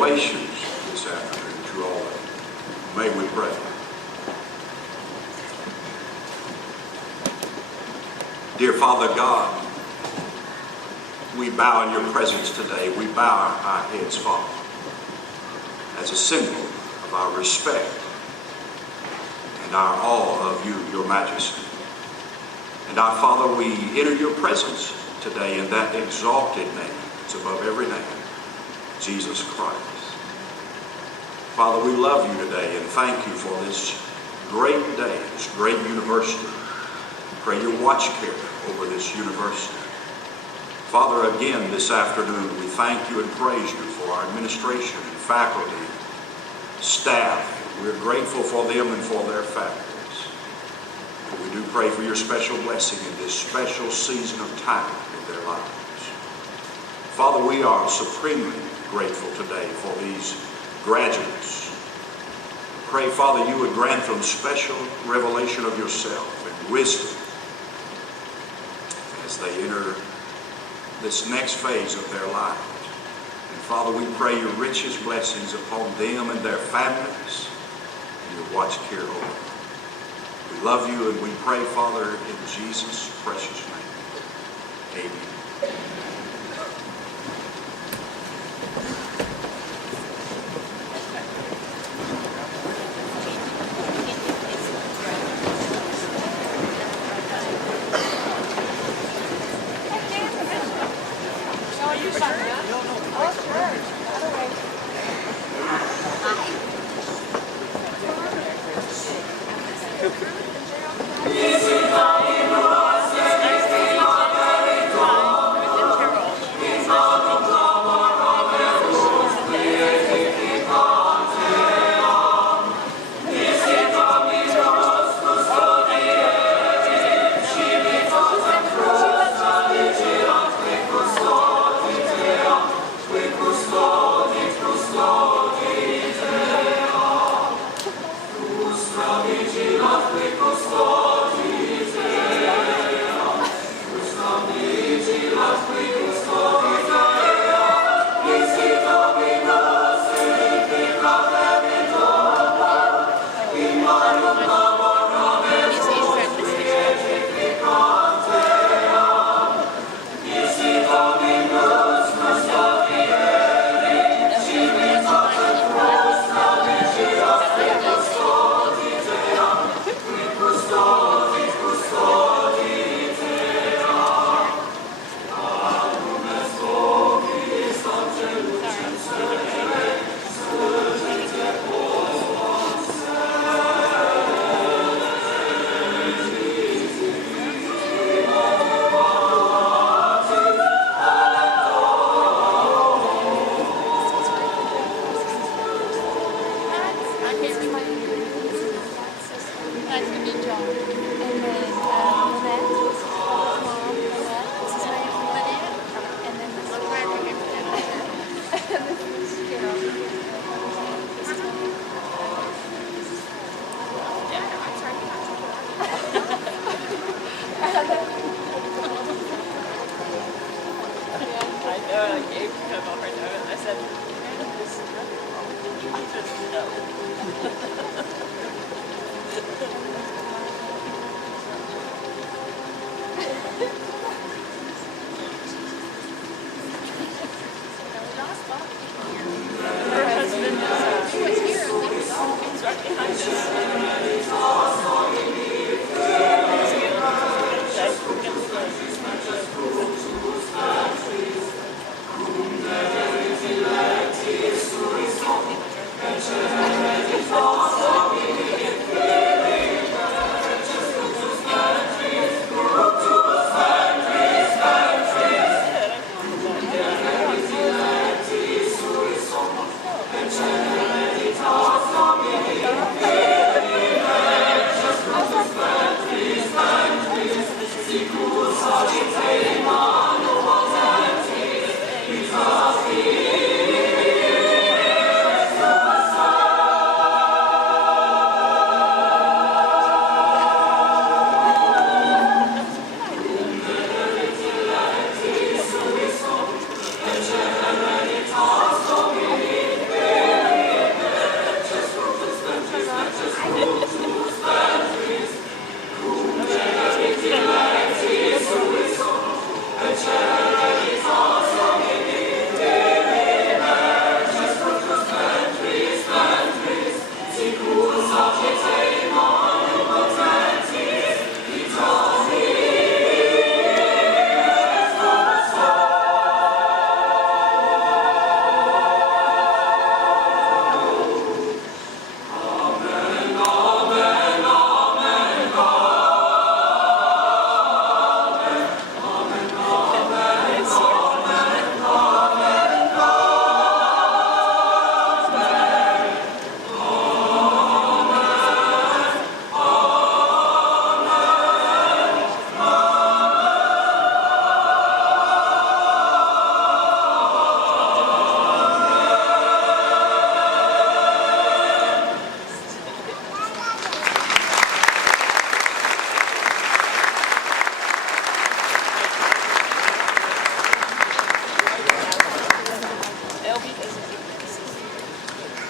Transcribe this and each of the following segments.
congratulations this afternoon to all of you. May we pray. Dear Father God, we bow in your presence today. We bow our heads, Father, as a symbol of our respect and our awe of you, your majesty. And our Father, we enter your presence today in that exalted name that's above every name, Jesus Christ. Father, we love you today and thank you for this great day, this great university. Pray your watch care over this university. Father, again this afternoon, we thank you and praise you for our administration and faculty, staff. We're grateful for them and for their families. And we do pray for your special blessing in this special season of time in their lives. Father, we are supremely grateful today for these graduates. Pray, Father, you would grant them special revelation of yourself and wisdom as they enter this next phase of their lives. And Father, we pray your richest blessings upon them and their families and your watch care over them. We love you and we pray, Father, in Jesus' precious name. Amen.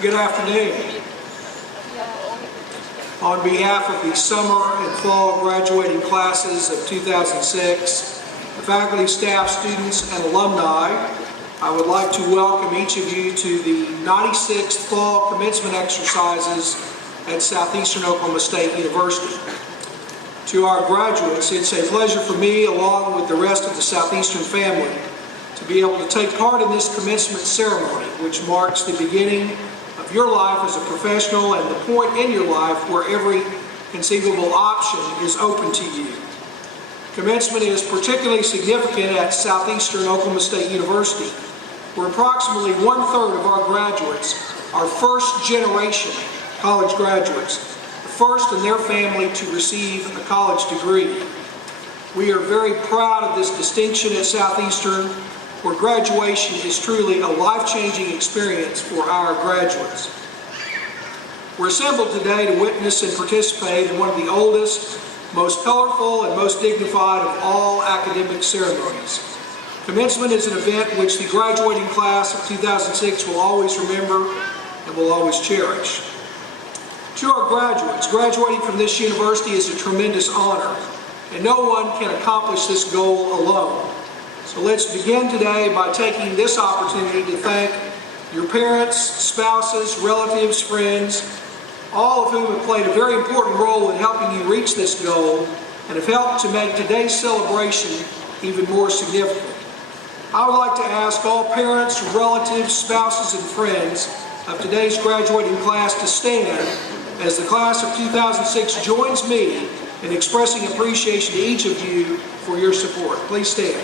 Good afternoon. On behalf of the summer and fall graduating classes of 2006, the faculty, staff, students, and alumni, I would like to welcome each of you to the 96th fall commencement exercises at Southeastern Oklahoma State University. To our graduates, it's a pleasure for me, along with the rest of the Southeastern family, to be able to take part in this commencement ceremony, which marks the beginning of your life as a professional and the point in your life where every conceivable option is open to you. Commencement is particularly significant at Southeastern Oklahoma State University, where approximately 1/3 of our graduates are first-generation college graduates, the first in their family to receive a college degree. We are very proud of this distinction at Southeastern, where graduation is truly a life-changing experience for our graduates. We're assembled today to witness and participate in one of the oldest, most colorful, and most dignified of all academic ceremonies. Commencement is an event which the graduating class of 2006 will always remember and will always cherish. To our graduates, graduating from this university is a tremendous honor, and no one can accomplish this goal alone. So let's begin today by taking this opportunity to thank your parents, spouses, relatives, friends, all of whom have played a very important role in helping you reach this goal and have helped to make today's celebration even more significant. I would like to ask all parents, relatives, spouses, and friends of today's graduating class to stand as the class of 2006 joins me in expressing appreciation to each of you for your support. Please stand.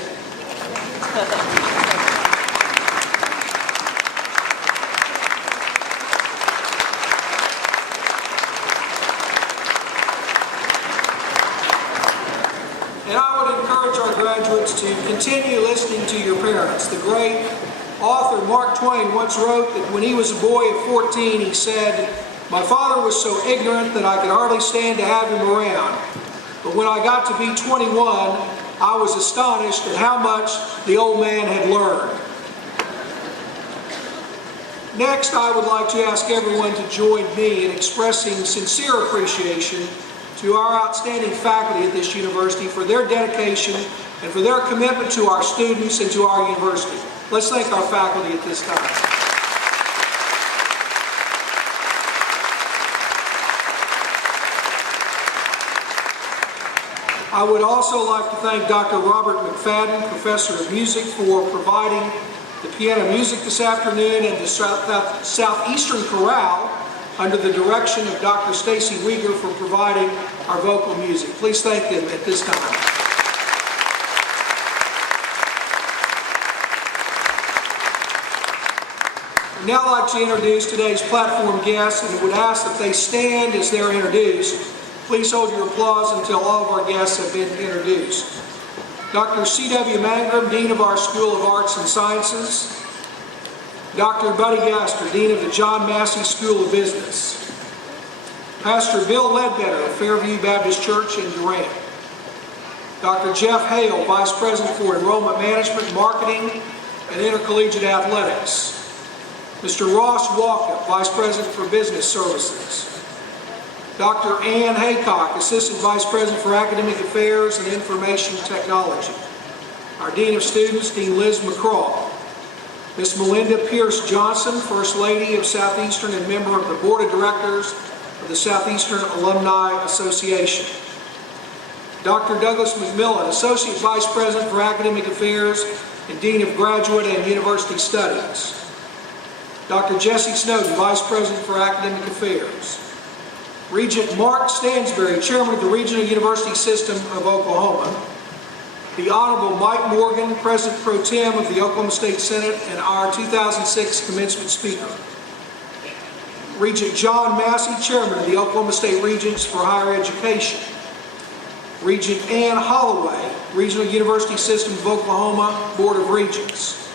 And I would encourage our graduates to continue listening to your parents. The great author Mark Twain once wrote that when he was a boy of 14, he said, "My father was so ignorant that I could hardly stand to have him around. But when I got to be 21, I was astonished at how much the old man had learned." Next, I would like to ask everyone to join me in expressing sincere appreciation to our outstanding faculty at this university for their dedication and for their commitment to our students and to our university. Let's thank our faculty at this time. I would also like to thank Dr. Robert McFadden, Professor of Music, for providing the piano music this afternoon, and the Southeastern Chorale, under the direction of Dr. Stacy Weger, for providing our vocal music. Please thank them at this time. I'd now like to introduce today's platform guests, and would ask that they stand as they're introduced. Please hold your applause until all of our guests have been introduced. Dr. C.W. Mangrum, Dean of our School of Arts and Sciences. Dr. Buddy Gaster, Dean of the John Massey School of Business. Pastor Bill Ledbetter of Fairview Baptist Church in Durant. Dr. Jeff Hale, Vice President for Enrollment Management, Marketing, and Intercollegiate Athletics. Mr. Ross Walkup, Vice President for Business Services. Dr. Ann Haycock, Assistant Vice President for Academic Affairs and Information Technology. Our Dean of Students, Dean Liz McCraw. Ms. Melinda Pierce Johnson, First Lady of Southeastern and member of the Board of Directors of the Southeastern Alumni Association. Dr. Douglas McMillan, Associate Vice President for Academic Affairs and Dean of Graduate and University Studies. Dr. Jesse Snowden, Vice President for Academic Affairs. Regent Mark Stansberry, Chairman of the Regional University System of Oklahoma. The Honorable Mike Morgan, President Pro Tem of the Oklahoma State Senate and our 2006 commencement speaker. Regent John Massey, Chairman of the Oklahoma State Regents for Higher Education. Regent Ann Holloway, Regional University System of Oklahoma Board of Regents.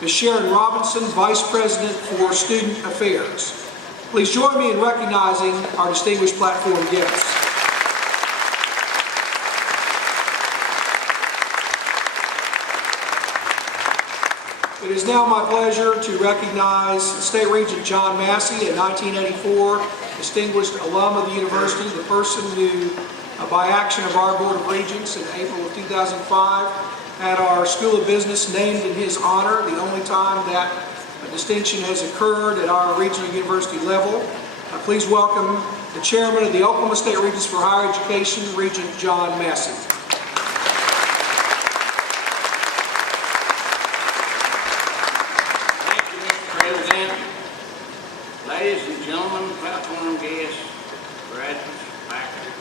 Ms. Sharon Robinson, Vice President for Student Affairs. Please join me in recognizing our distinguished platform guests. It It is now my pleasure to recognize State Regent John Massey, a 1984 distinguished alum of the university, the person who, by action of our Board of Regents in April of 2005, had our School of Business named in his honor, the only time that a distinction has occurred at our regional university level. Please welcome the Chairman of the Oklahoma State Regents for Higher Education, Regent John Massey. Thank you, Mr. President. Ladies and gentlemen, platform guests, graduates, faculty,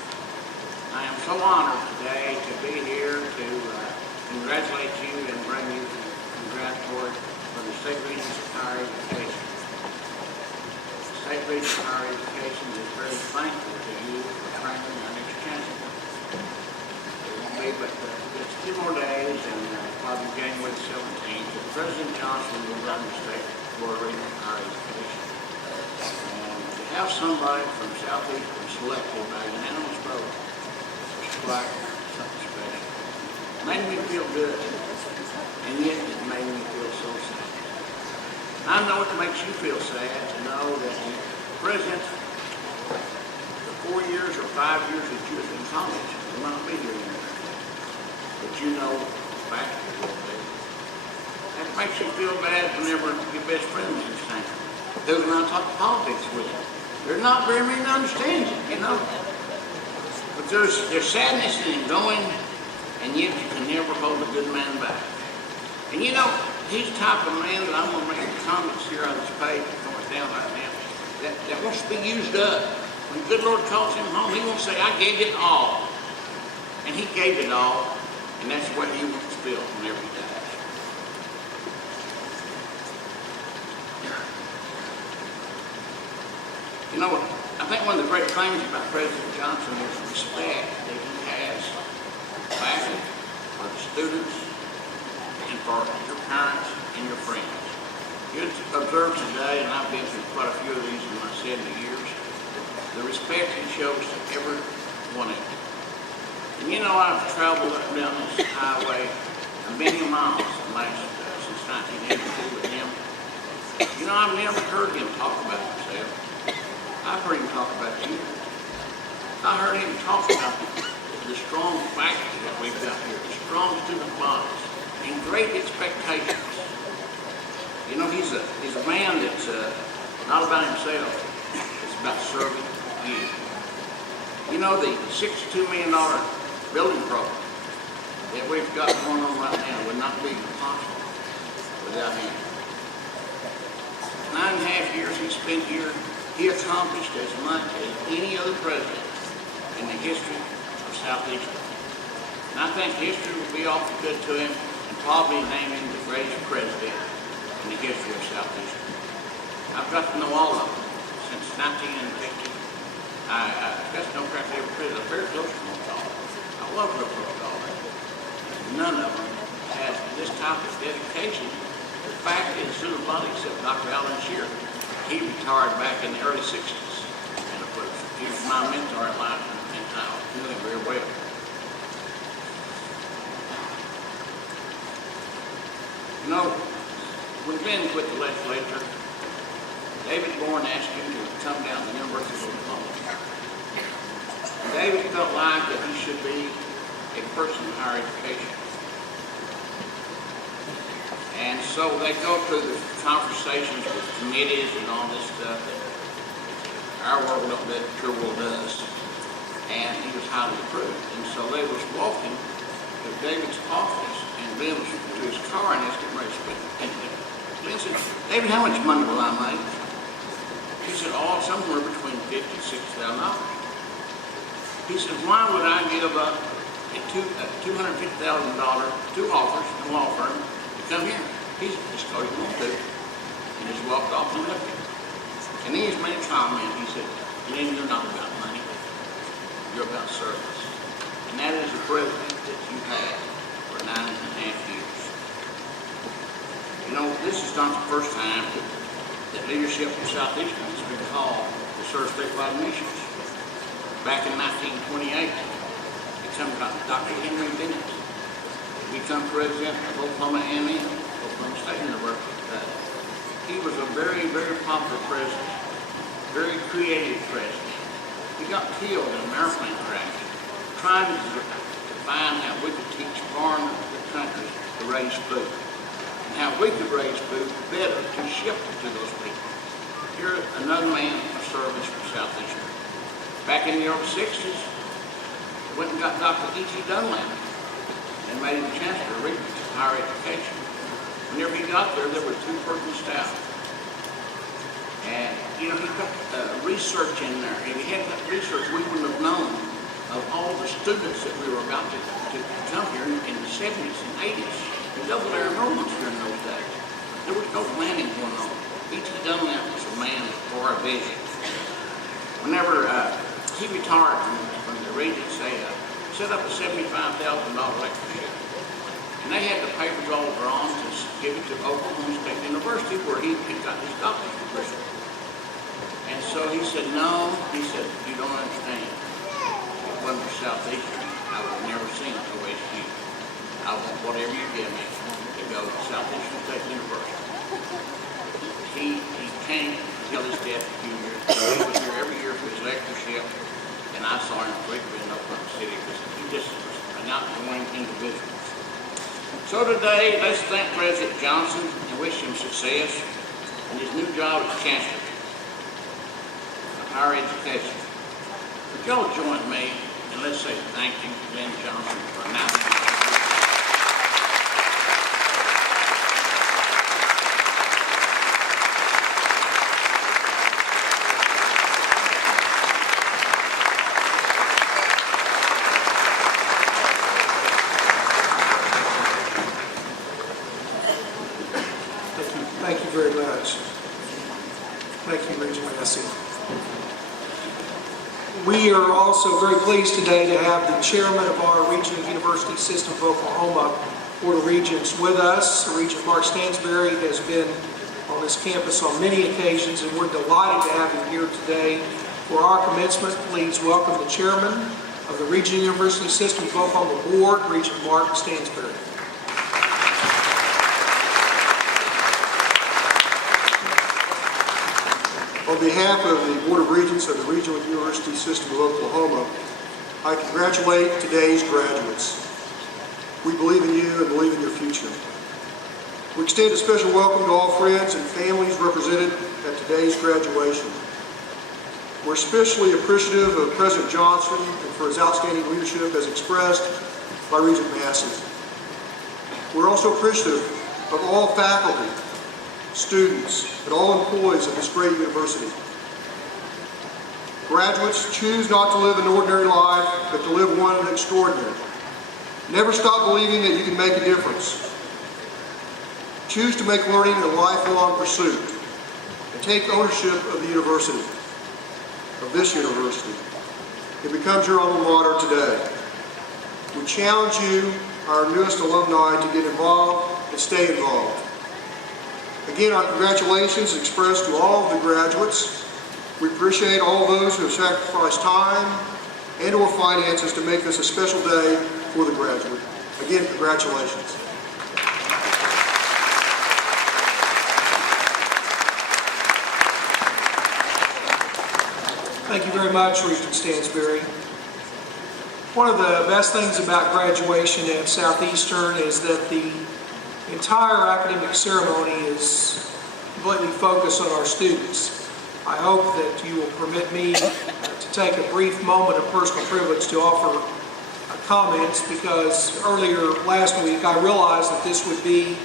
I am so honored today to be here to congratulate you and bring you congratulatory for the State Regents of Higher Education. The State Regents of Higher Education is very thankful to you for training our next chancellor. It won't be but just 2 more days, and probably January 17th, and President Johnson will run the State Board of Regents of Higher Education. And to have somebody from Southeastern selected by unanimous vote is quite something special. It made me feel good, and yet it made me feel so sad. I know it makes you feel sad to know that the President, the 4 years or 5 years that you was in college, will not be here anymore. But you know the fact that you will be. That makes you feel bad whenever your best friend is in town. Who's around talk politics with you. There's not very many that understand you, you know. But there's sadness in him going, and yet you can never hold a good man back. And you know, he's the type of man that I'm going to make comments here on this page going down right now, that wants to be used up. When the good Lord calls him home, he wants to say, I gave it all. And he gave it all, and that's what he wants to feel whenever he dies. You know, I think one of the great things about President Johnson is the respect that he has for faculty, for the students, and for your parents and your friends. You observe today, and I've been through quite a few of these in my 70 years, the respect he shows to every one of you. And you know, I've traveled up and down this highway a million miles since 1982 with him. You know, I've never heard him talk about himself. I've heard him talk about you. I heard him talk about the strong faculty that we've got here, the strong student bodies, and great expectations. You know, he's a man that's not about himself. It's about serving you. You know, the $62 million building program that we've got going on right now would not be possible without him. 9.5 years he spent here. He accomplished as much as any other president in the history of Southeastern. And I think history will be awfully good to him and probably name him the greatest president in the history of Southeastern. I've got to know all of them since 1950. I got to know practically every president. I'm very close to most all of them. I love real close to all of them. None of them has this type of dedication. The fact is, student body except Dr. Alan Shearer. He retired back in the early 60s, and he was my mentor in life, and I knew him very well. You know, we've been with the legislature. David Bourne asked him to come down to the University of Oklahoma. And David felt like that he should be a person in higher education. And so they go through the conversations with committees and all this stuff that our world don't do, your world does. And he was highly approved. And so they was walking to David's office, and Ben was to his car and asked him to speak. And Ben said, David, how much money will I make? He said, oh, somewhere between $50,000 and $60,000. He said, why would I give up a $250,000, 2 offers in a law firm to come here? He said, just because you want to. And just walked off and left him. And then he's made a comment. He said, you're not about money. You're about service. And that is the president that you had for 9.5 years. You know, this is not the first time that leadership in Southeastern has been called to serve statewide missions. Back in 1928, Dr. Henry Bennett became president of Oklahoma A&M. Oklahoma State University today. He was a very, very popular president, very creative president. He got killed in an airplane crash trying to find how we could teach foreign countries to raise food and how we could raise food better to ship it to those people. Here's another man of service from Southeastern. Back in the early 60s, went and got Dr. E.T. Dunlap and made him Chancellor of Regents of Higher Education. Whenever he got there, there were 2-person staff. And, you know, he put research in there. If he hadn't put research, we wouldn't have known of all the students that we were about to come here in the 70s and 80s. We doubled our enrollments during those days. There was no planning going on. E.T. Dunlap was a man for a vision. Whenever he retired from the Regents, they set up a $75,000 lectureship. And they had the papers all drawn to give it to Oklahoma State University, where he got his doctorate degree. And so he said, no, he said, you don't understand. If it wasn't for Southeastern, I would have never seen OSU. I want whatever you give me to go to Southeastern State University. He came until his death a few years ago. He was here every year for his lectureship, and I saw him frequently in Oklahoma City because he just was an outgoing individual. So today, let's thank President Johnson and wish him success in his new job as Chancellor of Higher Education. Would y'all join me and let's say thank you to Lynn Johnson for announcing. Thank you very much. Thank you, Regent Massey. We are also very pleased today to have the chairman of our Regional University System of Oklahoma Board of Regents with us. Regent Mark Stansberry has been on this campus on many occasions, and we're delighted to have him here today for our commencement. Please welcome the chairman of the Regional University System of Oklahoma Board, Regent Mark Stansberry. On behalf of the Board of Regents of the Regional University System of Oklahoma, I congratulate today's graduates. We believe in you and believe in your future. We extend a special welcome to all friends and families represented at today's graduation. We're especially appreciative of President Johnson and for his outstanding leadership as expressed by Regent Massey. We're also appreciative of all faculty, students, and all employees of this great university. Graduates, choose not to live an ordinary life, but to live one extraordinary. Never stop believing that you can make a difference. Choose to make learning a lifelong pursuit, and take ownership of the university, of this university. It becomes your alma mater today. We challenge you, our newest alumni, to get involved and stay involved. Again, our congratulations expressed to all of the graduates. We appreciate all those who have sacrificed time and or finances to make this a special day for the graduate. Again, congratulations. Thank you very much, Regent Stansberry. One of the best things about graduation at Southeastern is that the entire academic ceremony is completely focused on our students. I hope that you will permit me to take a brief moment of personal privilege to offer comments, because earlier last week I realized that this would be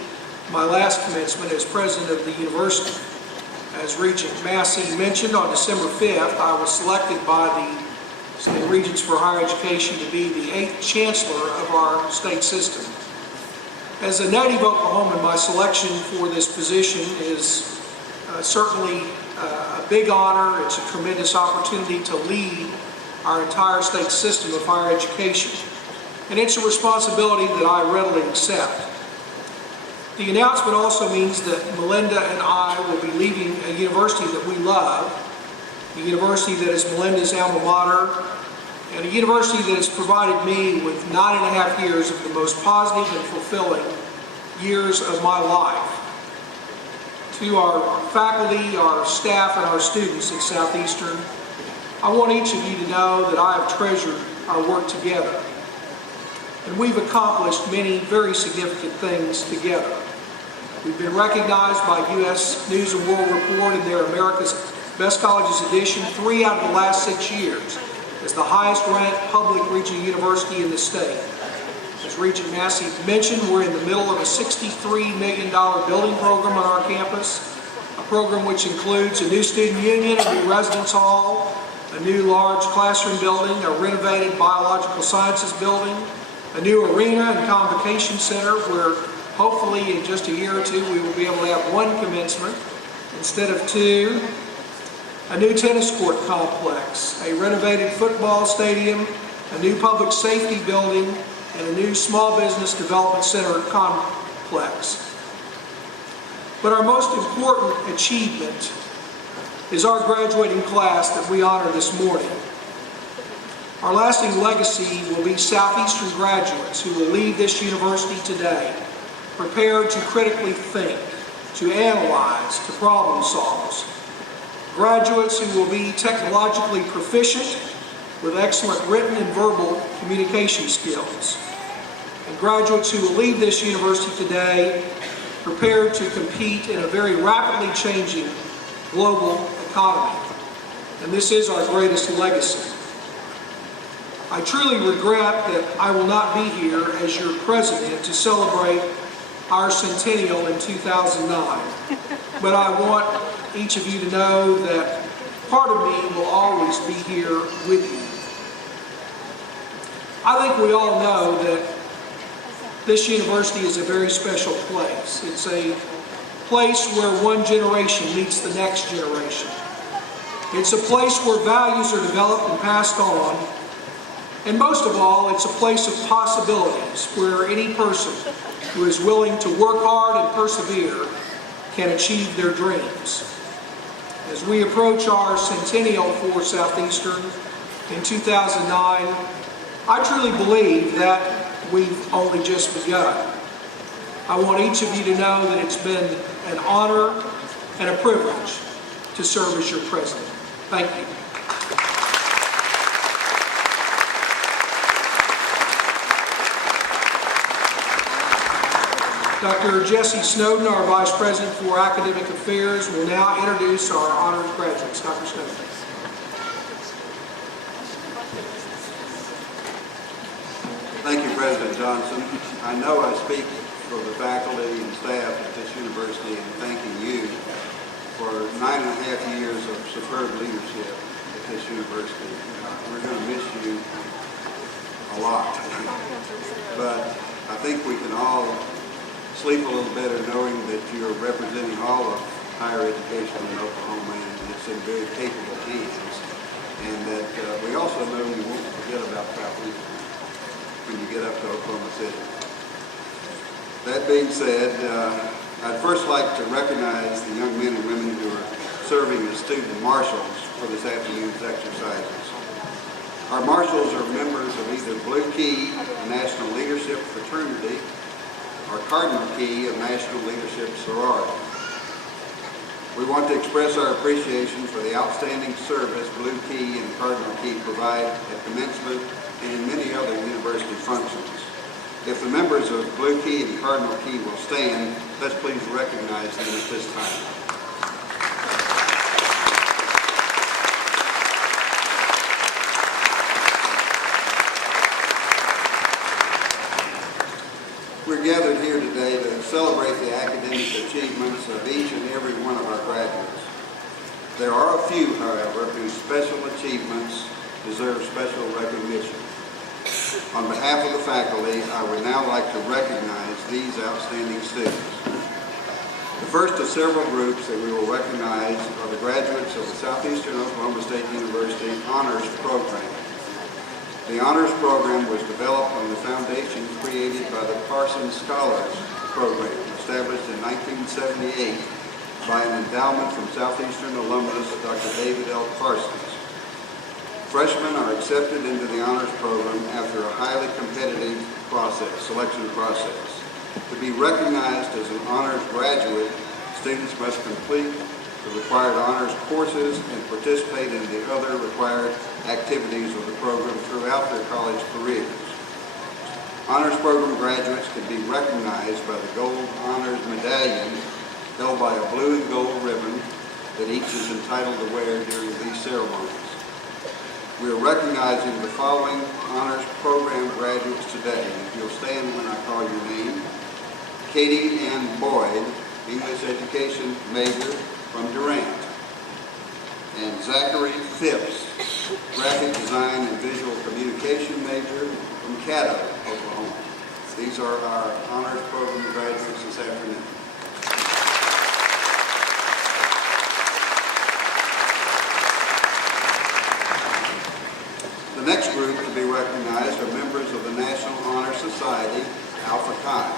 my last commencement as president of the university. As Regent Massey mentioned, on December 5th, I was selected by the State Regents for Higher Education to be the 8th Chancellor of our state system. As a native Oklahoman, my selection for this position is certainly a big honor. It's a tremendous opportunity to lead our entire state system of higher education. And it's a responsibility that I readily accept. The announcement also means that Melinda and I will be leaving a university that we love, a university that is Melinda's alma mater, and a university that has provided me with 9.5 years of the most positive and fulfilling years of my life. To our faculty, our staff, and our students at Southeastern, I want each of you to know that I have treasured our work together. And we've accomplished many very significant things together. We've been recognized by U.S. News & World Report in their America's Best Colleges edition 3 out of the last 6 years as the highest ranked public regional university in the state. As Regent Massey mentioned, we're in the middle of a $63 million building program on our campus, a program which includes a new student union, a new residence hall, a new large classroom building, a renovated biological sciences building, a new arena and convocation center where hopefully in just a year or two we will be able to have 1 commencement instead of 2, a new tennis court complex, a renovated football stadium, a new public safety building, and a new small business development center complex. But our most important achievement is our graduating class that we honor this morning. Our lasting legacy will be Southeastern graduates who will leave this university today prepared to critically think, to analyze, to problem solve. Graduates who will be technologically proficient with excellent written and verbal communication skills. And graduates who will leave this university today prepared to compete in a very rapidly changing global economy. And this is our greatest legacy. I truly regret that I will not be here as your president to celebrate our centennial in 2009. But I want each of you to know that part of me will always be here with you. I think we all know that this university is a very special place. It's a place where one generation meets the next generation. It's a place where values are developed and passed on. And most of all, it's a place of possibilities where any person who is willing to work hard and persevere can achieve their dreams. As we approach our centennial for Southeastern in 2009, I truly believe that we've only just begun. I want each of you to know that it's been an honor and a privilege to serve as your president. Thank you. Dr. Jesse Snowden, our Vice President for Academic Affairs, will now introduce our honored graduates. Dr. Snowden. Thank you, President Johnson. I know I speak for the faculty and staff at this university in thanking you for 9.5 years of superb leadership at this university. We're going to miss you a lot. But I think we can all sleep a little better knowing that you're representing all of higher education in Oklahoma, and it's in very capable hands. And that we also know you won't forget about Southeastern when you get up to Oklahoma City. That being said, I'd first like to recognize the young men and women who are serving as student marshals for this afternoon's exercises. Our marshals are members of either Blue Key, a National Leadership Fraternity, or Cardinal Key, a National Leadership Sorority. We want to express our appreciation for the outstanding service Blue Key and Cardinal Key provide at commencement and in many other university functions. If the members of Blue Key and Cardinal Key will stand, let's please recognize them at this time. We're gathered here today to celebrate the academic achievements of each and every one of our graduates. There are a few, however, whose special achievements deserve special recognition. On behalf of the faculty, I would now like to recognize these outstanding students. The first of several groups that we will recognize are the graduates of the Southeastern Oklahoma State University Honors Program. The Honors Program was developed on the foundation created by the Parsons Scholars Program, established in 1978 by an endowment from Southeastern alumnus Dr. David L. Parsons. Freshmen are accepted into the honors program after a highly competitive selection process. To be recognized as an honors graduate, students must complete the required honors courses and participate in the other required activities of the program throughout their college careers. Honors program graduates can be recognized by the Gold Honors Medallion held by a blue and gold ribbon that each is entitled to wear during these ceremonies. We are recognizing the following honors program graduates today. If you'll stand when I call your name. Katie Ann Boyd, English Education major from Durant. And Zachary Phipps, Graphic Design and Visual Communication major from Caddo, Oklahoma. These are our honors program graduates this afternoon. The next group to be recognized are members of the National Honor Society, Alpha Chi.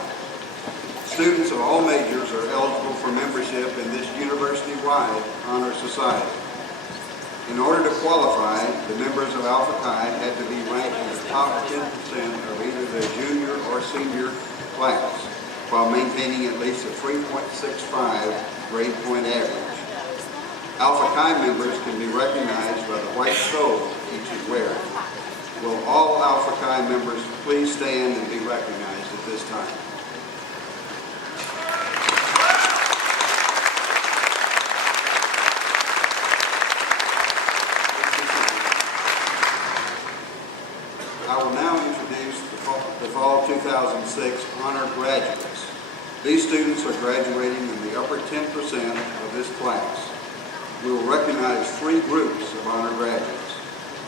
Students of all majors are eligible for membership in this university-wide honor society. In order to qualify, the members of Alpha Chi had to be ranked in the top 10% of either their junior or senior class, while maintaining at least a 3.65 grade point average. Alpha Chi members can be recognized by the white stole each is wearing. Will all Alpha Chi members please stand and be recognized at this time? I will now introduce the Fall 2006 honor graduates. These students are graduating in the upper 10% of this class. We will recognize three groups of honor graduates.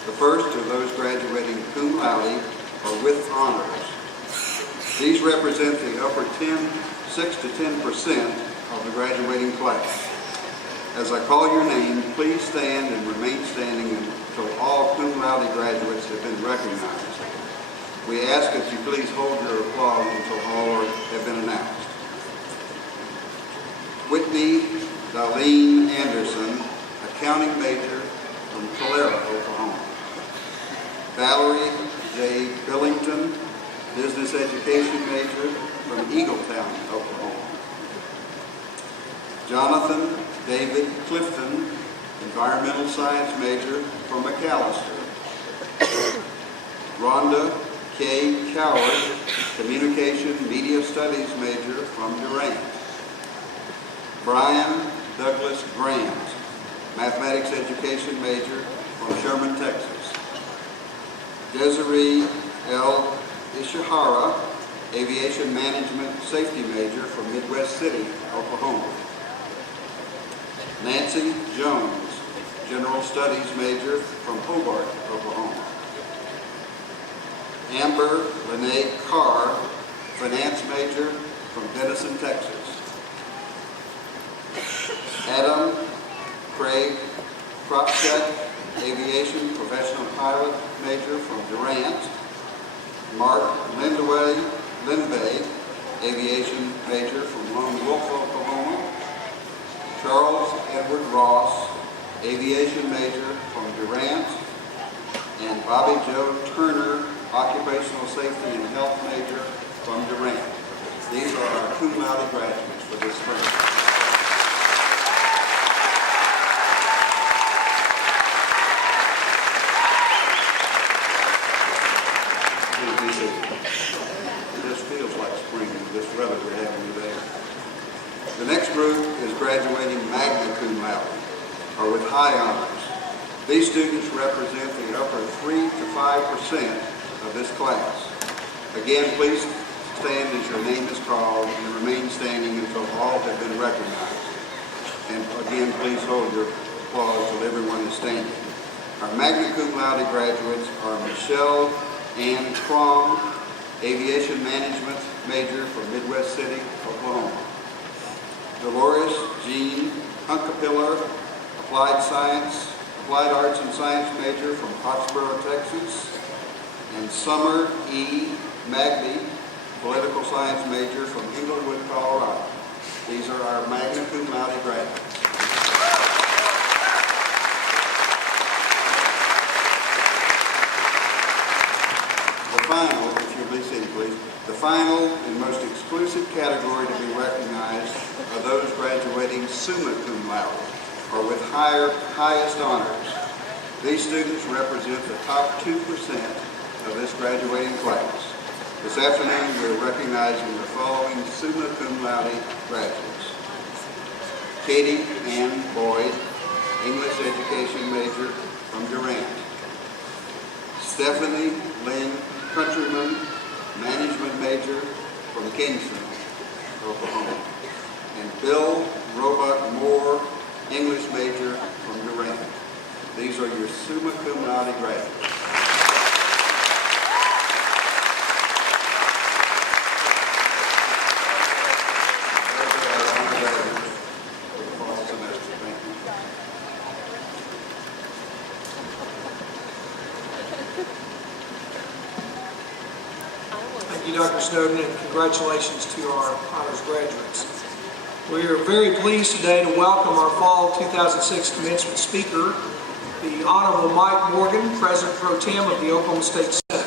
The first are those graduating cum laude or with honors. These represent the upper 6 to 10% of the graduating class. As I call your name, please stand and remain standing until all cum laude graduates have been recognized. We ask that you please hold your applause until all have been announced. Whitney Darlene Anderson, accounting major from Tulare, Oklahoma. Valerie J. Billington, business education major from Eagletown, Oklahoma. Jonathan David Clifton, environmental science major from McAllister. Rhonda K. Coward, communication media studies major from Durant. Brian Douglas Grant, mathematics education major from Sherman, Texas. Desiree L. Ishihara, aviation management safety major from Midwest City, Oklahoma. Nancy Jones, general studies major from Hobart, Oklahoma. Amber Lene Carr, finance major from Denison, Texas. Adam Craig Kropchak, aviation professional pilot major from Durant. Mark Lindbay, aviation major from Lone Wolf, Oklahoma. Charles Edward Ross, aviation major from Durant. And Bobby Joe Turner, occupational safety and health major from Durant. These are our cum laude graduates for this spring. This feels like spring with this weather we're having today. The next group is graduating magna cum laude, or with high honors. These students represent the upper 3 to 5% of this class. Again, please stand as your name is called and remain standing until all have been recognized. And again, please hold your applause till everyone is standing. Our magna cum laude graduates are Michelle Ann Crom, aviation management major from Midwest City, Oklahoma. Dolores Jean Hunkapiller, applied arts and science major from Pottsboro, Texas. And Summer E. Magby, political science major from Englewood, Colorado. These are our magna cum laude graduates. The final, if you'll be seated, please. The final and most exclusive summa cum laude, or with highest honors. These students represent the top 2% of this graduating class. This afternoon, we're recognizing the following summa cum laude graduates. Katie Ann Boyd, English Education major from Durant. Stephanie Lynn Countryman, Management major from Kingston, Oklahoma. And Bill Roebuck Moore, English major from Durant. These are your summa cum laude graduates. Thank you, Dr. Snowden, and congratulations to our honors graduates. We are very pleased today to welcome our fall 2006 commencement speaker, the Honorable Mike Morgan, President Pro Tem of the Oklahoma State Senate.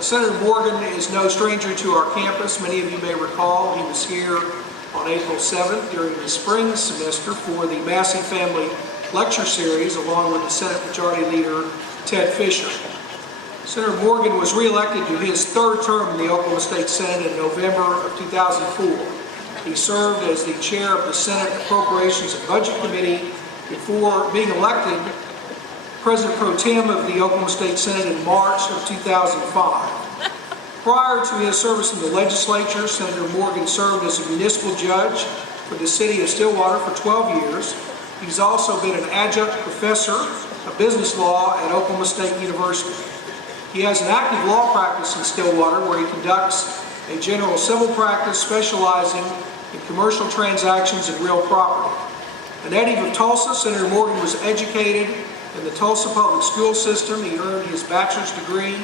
Senator Morgan is no stranger to our campus. Many of you may recall he was here on April 7th during the spring semester for the Massey Family Lecture Series along with the Senate Majority Leader Ted Fisher. Senator Morgan was re-elected to his third term in the Oklahoma State Senate in November of 2004. He served as the chair of the Senate Appropriations and Budget Committee before being elected President Pro Tem of the Oklahoma State Senate in March of 2005. Prior to his service in the legislature, Senator Morgan served as a municipal judge for the city of Stillwater for 12 years. He's also been an adjunct professor of business law at Oklahoma State University. He has an active law practice in Stillwater where he conducts a general civil practice specializing in commercial transactions and real property. A native of Tulsa, Senator Morgan was educated in the Tulsa public school system. He earned his bachelor's degree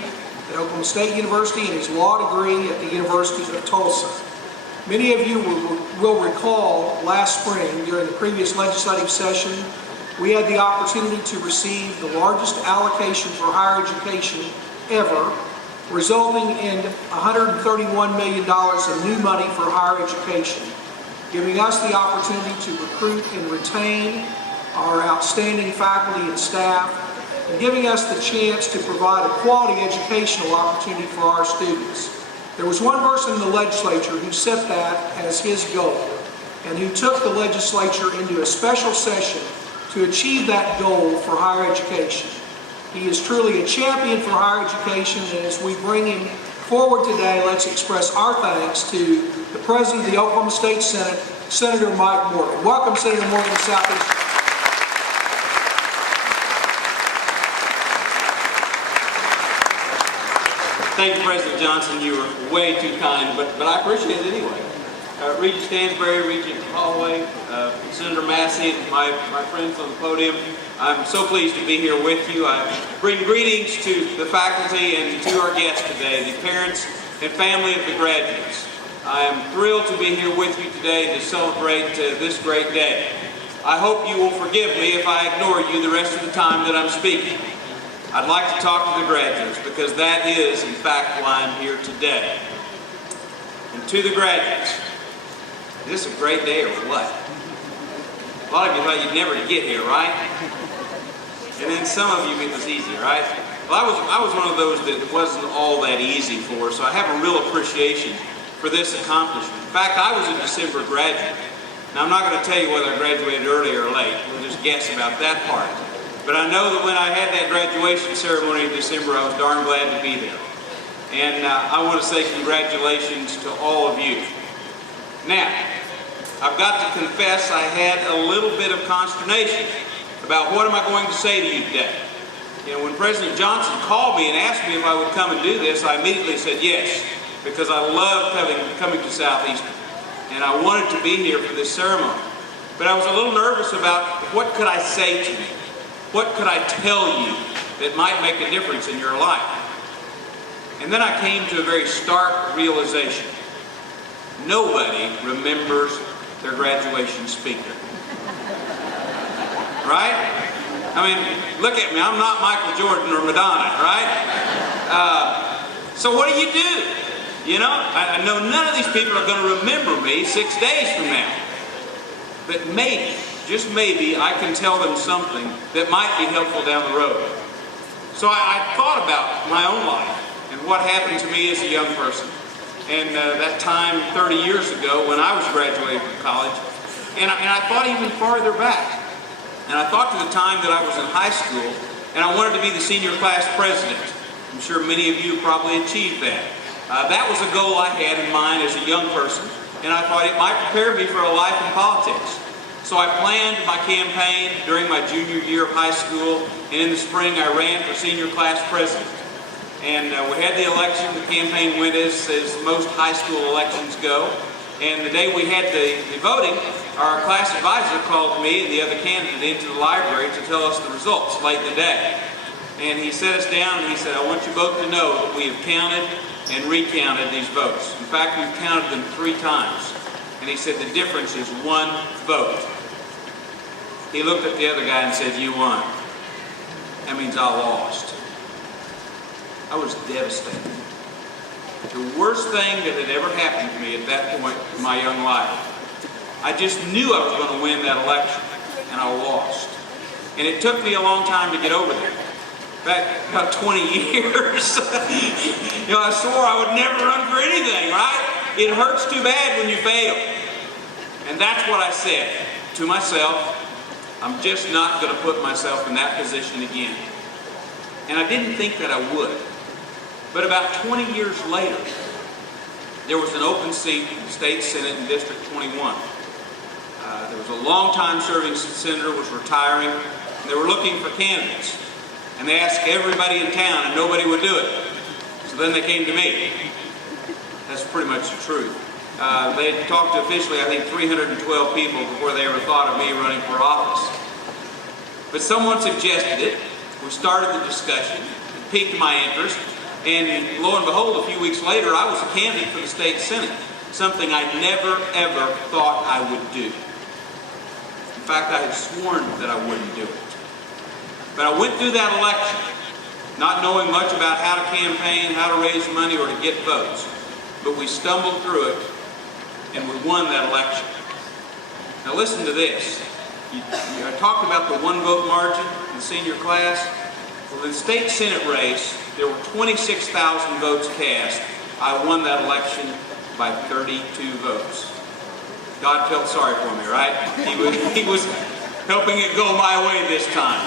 at Oklahoma State University and his law degree at the University of Tulsa. Many of you will recall last spring during the previous legislative session, we had the opportunity to receive the largest allocation for higher education ever, resulting in $131 million in new money for higher education, giving us the opportunity to recruit and retain our outstanding faculty and staff, and giving us the chance to provide a quality educational opportunity for our students. There was one person in the legislature who set that as his goal, and who took the legislature into a special session to achieve that goal for higher education. He is truly a champion for higher education, and as we bring him forward today, let's express our thanks to the President of the Oklahoma State Senate, Senator Mike Morgan. Welcome, Senator Morgan, to Southeastern. Thank you, President Johnson. You were way too kind, but I appreciate it anyway. Regent Stansbury, Regent Holloway, Senator Massey, and my friends on the podium, I'm so pleased to be here with you. I bring greetings to the faculty and to our guests today, the parents and family of the graduates. I am thrilled to be here with you today to celebrate this great day. I hope you will forgive me if I ignore you the rest of the time that I'm speaking. I'd like to talk to the graduates because that is, in fact, why I'm here today. And to the graduates, is this a great day or what? A lot of you thought you'd never get here, right? And then some of you, it was easy, right? Well, I was one of those that it wasn't all that easy for, so I have a real appreciation for this accomplishment. In fact, I was a December graduate. Now, I'm not going to tell you whether I graduated early or late. We'll just guess about that part. But I know that when I had that graduation ceremony in December, I was darn glad to be there. And I want to say congratulations to all of you. Now, I've got to confess I had a little bit of consternation about what am I going to say to you today. You know, when President Johnson called me and asked me if I would come and do this, I immediately said yes, because I love coming to Southeastern. And I wanted to be here for this ceremony. But I was a little nervous about what could I say to you? What could I tell you that might make a difference in your life? And then I came to a very stark realization. Nobody remembers their graduation speaker. Right? I mean, look at me. I'm not Michael Jordan or Madonna, right? So what do? You know, I know none of these people are going to remember me 6 days from now. But maybe, just maybe, I can tell them something that might be helpful down the road. So I thought about my own life and what happened to me as a young person. And that time 30 years ago when I was graduating from college. And I thought even farther back. And I thought to the time that I was in high school, and I wanted to be the senior class president. I'm sure many of you probably achieved that. That was a goal I had in mind as a young person, and I thought it might prepare me for a life in politics. So I planned my campaign during my junior year of high school, and in the spring I ran for senior class president. And we had the election. The campaign went as most high school elections go. And the day we had the voting, our class advisor called me and the other candidate into the library to tell us the results late in the day. And he sat us down and he said, I want you both to know that we have counted and recounted these votes. In fact, we've counted them 3 times. And he said, the difference is 1 vote. He looked at the other guy and said, you won. That means I lost. I was devastated. The worst thing that had ever happened to me at that point in my young life. I just knew I was going to win that election, and I lost. And it took me a long time to get over there. In fact, about 20 years. I swore I would never run for anything, right? It hurts too bad when you fail. And that's what I said to myself. I'm just not going to put myself in that position again. And I didn't think that I would. But about 20 years later, there was an open seat in the state senate in District 21. There was a long-time serving senator was retiring, and they were looking for candidates. And they asked everybody in town, and nobody would do it. So then they came to me. That's pretty much the truth. They had talked to officially, I think, 312 people before they ever thought of me running for office. But someone suggested it. We started the discussion. It piqued my interest. And lo and behold, a few weeks later, I was a candidate for the state senate, something I never, ever thought I would do. In fact, I had sworn that I wouldn't do it. But I went through that election, not knowing much about how to campaign, how to raise money, or to get votes. But we stumbled through it, and we won that election. Now listen to this. I talked about the 1-vote margin in the senior class. Well, in the state senate race, there were 26,000 votes cast. I won that election by 32 votes. God felt sorry for me, right? He was helping it go my way this time.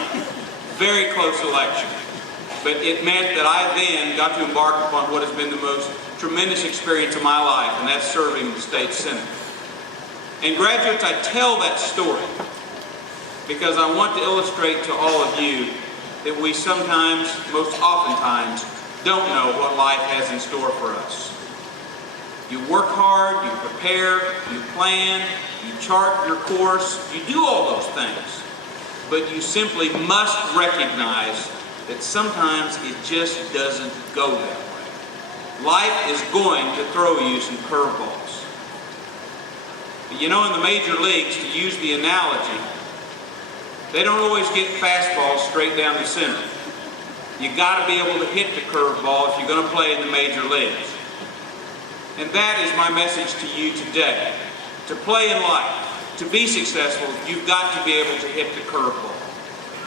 Very close election. But it meant that I then got to embark upon what has been the most tremendous experience of my life, and that's serving the state senate. And graduates, I tell that story because I want to illustrate to all of you that we sometimes, most oftentimes, don't know what life has in store for us. You work hard, you prepare, you plan, you chart your course, you do all those things. But you simply must recognize that sometimes it just doesn't go that way. Life is going to throw you some curveballs. But in the major leagues, to use the analogy, they don't always get fastballs straight down the center. You got to be able to hit the curveball if you're going to play in the major leagues. And that is my message to you today. To play in life, to be successful, you've got to be able to hit the curveball.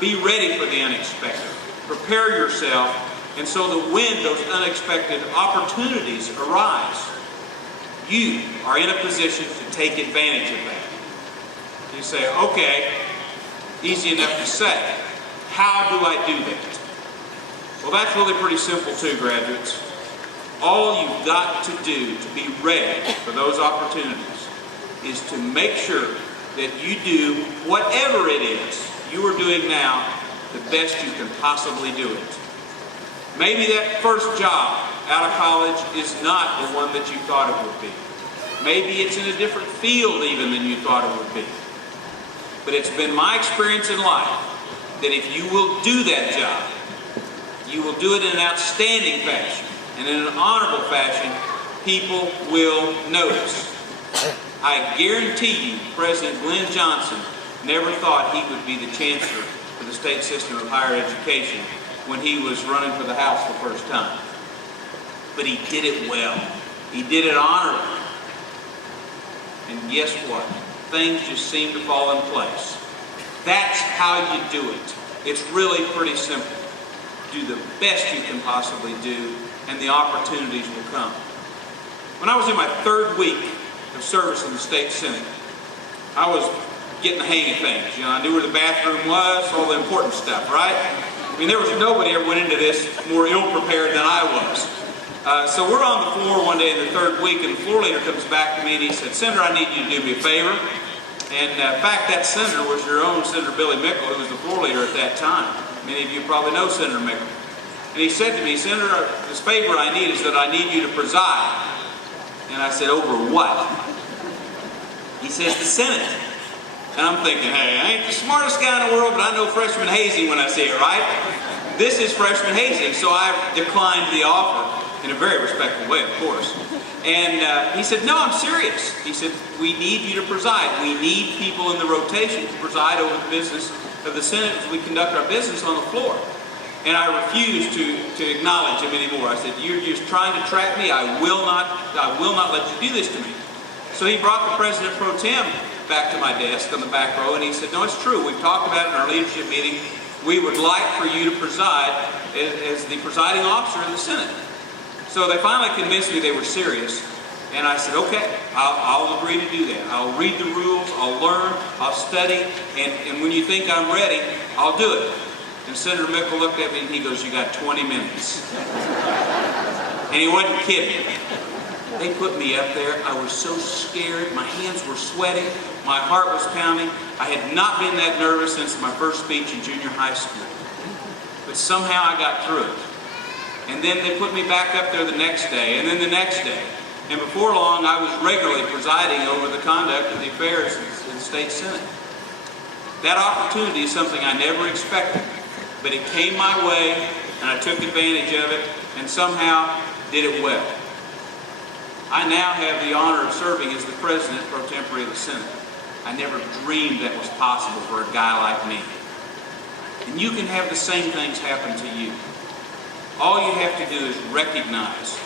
Be ready for the unexpected. Prepare yourself, and so that when those unexpected opportunities arise, you are in a position to take advantage of that. You say, okay, easy enough to say. How do I do that? Well, that's really pretty simple too, graduates. All you've got to do to be ready for those opportunities is to make sure that you do whatever it is you are doing now the best you can possibly do it. Maybe that first job out of college is not the one that you thought it would be. Maybe it's in a different field even than you thought it would be. But it's been my experience in life that if you will do that job, you will do it in an outstanding fashion and in an honorable fashion, people will notice. I guarantee you, President Glenn Johnson never thought he would be the chancellor for the state system of higher education when he was running for the House the first time. But he did it well. He did it honorably. And guess what? things just seem to fall in place. That's how you do it. It's really pretty simple. Do the best you can possibly do, and the opportunities will come. When I was in my 3rd week of service in the state senate, I was getting the hang of things. You know, I knew where the bathroom was, all the important stuff, right? I mean, there was nobody ever went into this more ill-prepared than I was. So we're on the floor one day in the 3rd week, and the floor leader comes back to me and he said, "Senator, I need you to do me a favor." And in fact, that senator was your own Senator Billy Mickle, who was the floor leader at that time. Many of you probably know Senator Mickle. And he said to me, "Senator, this favor I need is that I need you to preside." And I said, "Over what?" He says, "The Senate." And I'm thinking, hey, I ain't the smartest guy in the world, but I know freshman hazing when I see it, right? This is freshman hazing, so I declined the offer in a very respectful way, of course. And he said, "No, I'm serious." He said, "We need you to preside. We need people in the rotation to preside over the business of the Senate as we conduct our business on the floor." And I refused to acknowledge him anymore. I said, "You're just trying to trap me. I will not let you do this to me." So he brought the President Pro Tem back to my desk on the back row, and he said, "No, it's true. We've talked about it in our leadership meeting. We would like for you to preside as the presiding officer in the Senate." So they finally convinced me they were serious, and I said, "Okay, I'll agree to do that. I'll read the rules, I'll learn, I'll study, and when you think I'm ready, I'll do it." And Senator Mickle looked at me and he goes, "You got 20 minutes. And he wasn't kidding. They put me up there. I was so scared. My hands were sweating. My heart was pounding. I had not been that nervous since my first speech in junior high school. But somehow I got through it. And then they put me back up there the next day, and then the next day. And before long, I was regularly presiding over the conduct of the affairs in the state senate. That opportunity is something I never expected, but it came my way, and I took advantage of it, and somehow did it well. I now have the honor of serving as the President pro tempore of the Senate. I never dreamed that was possible for a guy like me. And you can have the same things happen to you. All you have to do is recognize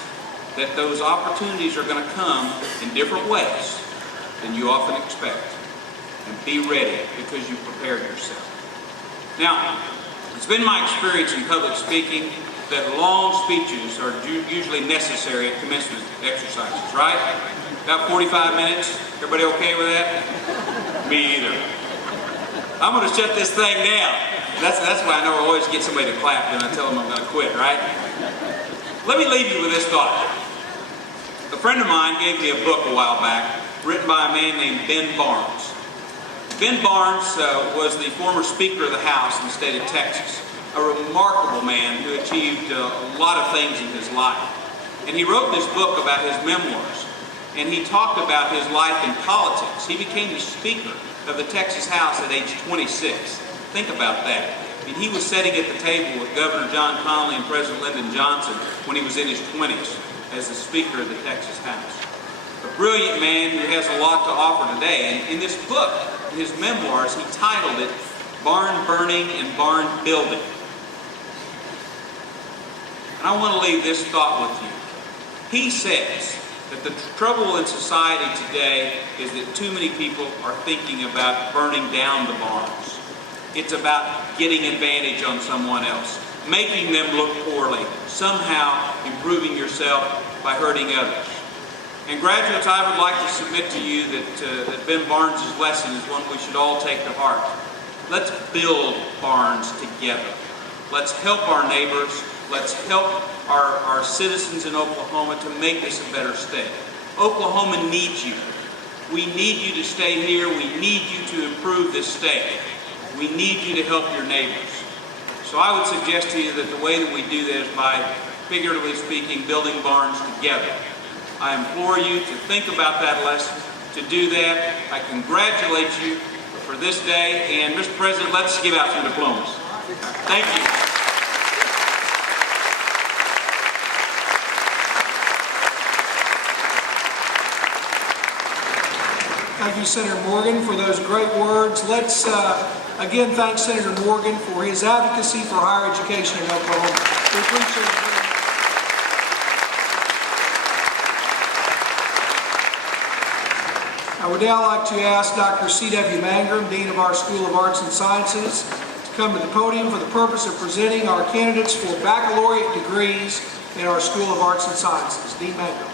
that those opportunities are going to come in different ways than you often expect. And be ready because you've prepared yourself. Now, it's been my experience in public speaking that long speeches are usually necessary at commencement exercises, right? About 45 minutes. Everybody okay with that? Me either. I'm going to shut this thing down. That's why I know I always get somebody to clap when I tell them I'm going to quit, right? Let me leave you with this thought. A friend of mine gave me a book a while back written by a man named Ben Barnes. Ben Barnes was the former Speaker of the House in the state of Texas. A remarkable man who achieved a lot of things in his life. And he wrote this book about his memoirs. And he talked about his life in politics. He became the Speaker of the Texas House at age 26. Think about that. I mean, he was sitting at the table with Governor John Connally and President Lyndon Johnson when he was in his 20s as the Speaker of the Texas House. A brilliant man who has a lot to offer today. And in this book, in his memoirs, he titled it Barn Burning and Barn Building. And I want to leave this thought with you. He says that the trouble in society today is that too many people are thinking about burning down the barns. It's about getting advantage on someone else, making them look poorly, somehow improving yourself by hurting others. And graduates, I would like to submit to you that Ben Barnes' lesson is one we should all take to heart. Let's build barns together. Let's help our neighbors. Let's help our citizens in Oklahoma to make this a better state. Oklahoma needs you. We need you to stay here. We need you to improve this state. We need you to help your neighbors. So I would suggest to you that the way that we do that is by, figuratively speaking, building barns together. I implore you to think about that lesson. To do that, I congratulate you for this day. And Mr. President, let's give out some diplomas. Thank you. Thank you, Senator Morgan, for those great words. Let's again thank Senator Morgan for his advocacy for higher education in Oklahoma. We appreciate it. I would now like to ask Dr. C.W. Mangrum, Dean of our School of Arts and Sciences, to come to the podium for the purpose of presenting our candidates for baccalaureate degrees in our School of Arts and Sciences. Dean Mangrum.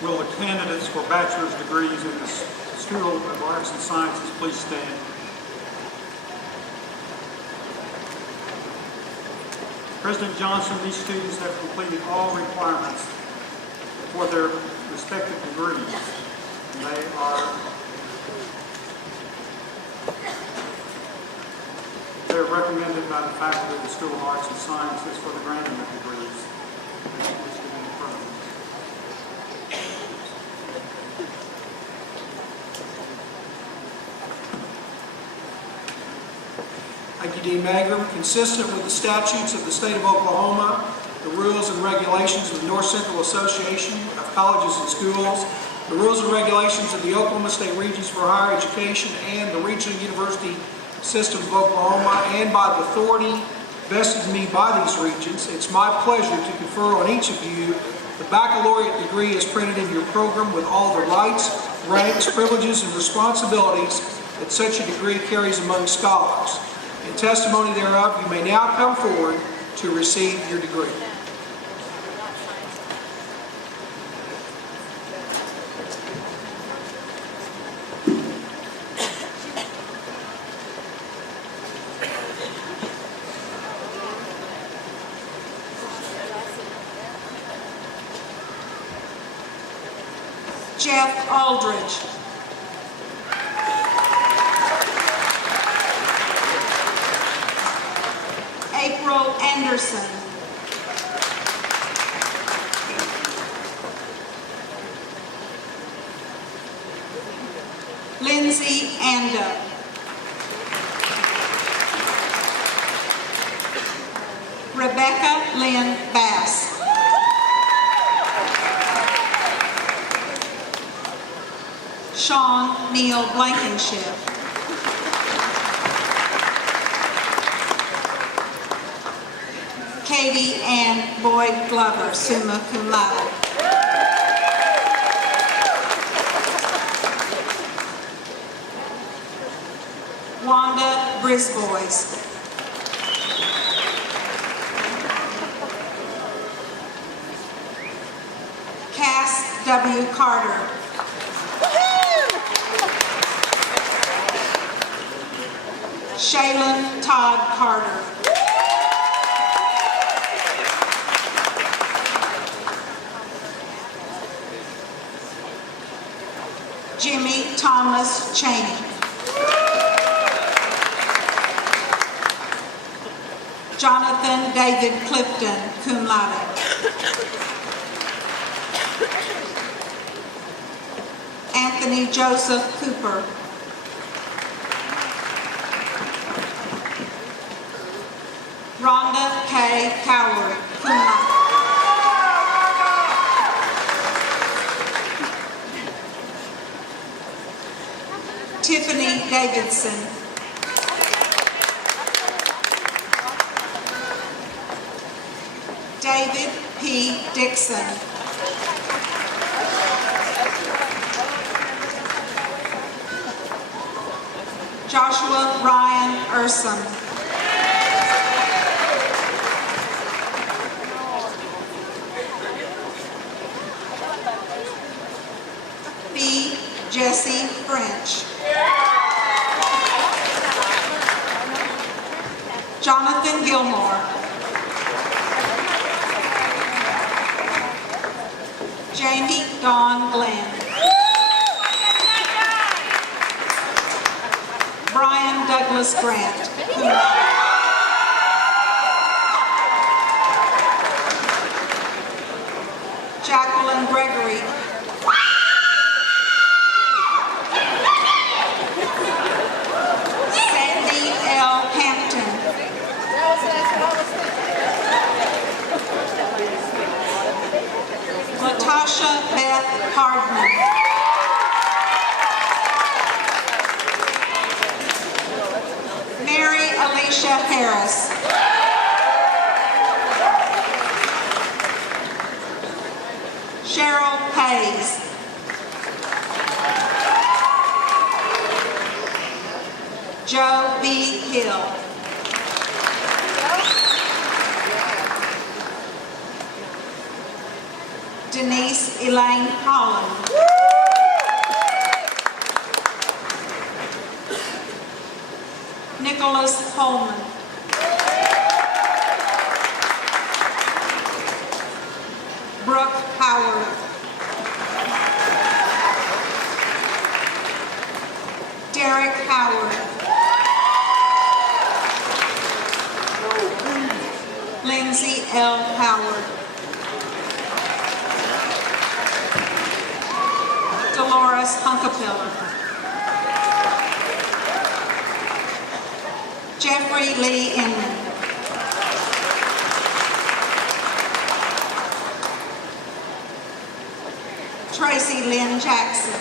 Will the candidates for bachelor's degrees in the School of Arts and Sciences please stand? President Johnson, these students have completed all requirements for their respective degrees. They're recommended by the faculty of the School of Arts and Sciences for the granting of degrees. Thank you, Dean Mangrum. Consistent with the statutes of the state of Oklahoma, the rules and regulations of the North Central Association of Colleges and Schools, the rules and regulations of the Oklahoma State Regents for Higher Education and the Regional University System of Oklahoma, and by the authority vested in me by these regents, it's my pleasure to confer on each of you the baccalaureate degree as printed in your program with all the rights, ranks, privileges, and responsibilities that such a degree carries among scholars. In testimony thereof, you may now come forward to receive your degree. Jeff Aldridge. April Anderson. Lindsay Anda. Rebecca Lynn Bass. Sean Neal Blankenship. Katie Ann Boyd Glover, summa cum laude. Wanda Brisbois. Cass W. Carter. Shaylin Todd Carter. Jimmy Thomas Cheney. Jonathan David Clifton, cum laude. Anthony Joseph Cooper. Rhonda K. Coward, cum laude. Tiffany Davidson. David P. Dixon. Joshua Ryan Urson. B. Jesse French. Jonathan Gilmore. Jamie Dawn Glenn. Brian Douglas Grant. Jacqueline Gregory. Sandy L. Hampton. Latasha Beth Hardman. Mary Alicia Joe B. Hill. Denise Elaine Holland. Nicholas Holman. Brooke Howard. Derek Howard. Lindsay L. Howard. Dolores Hunkapiller. Jeffrey Lee Inman. Tracy Lynn Jackson.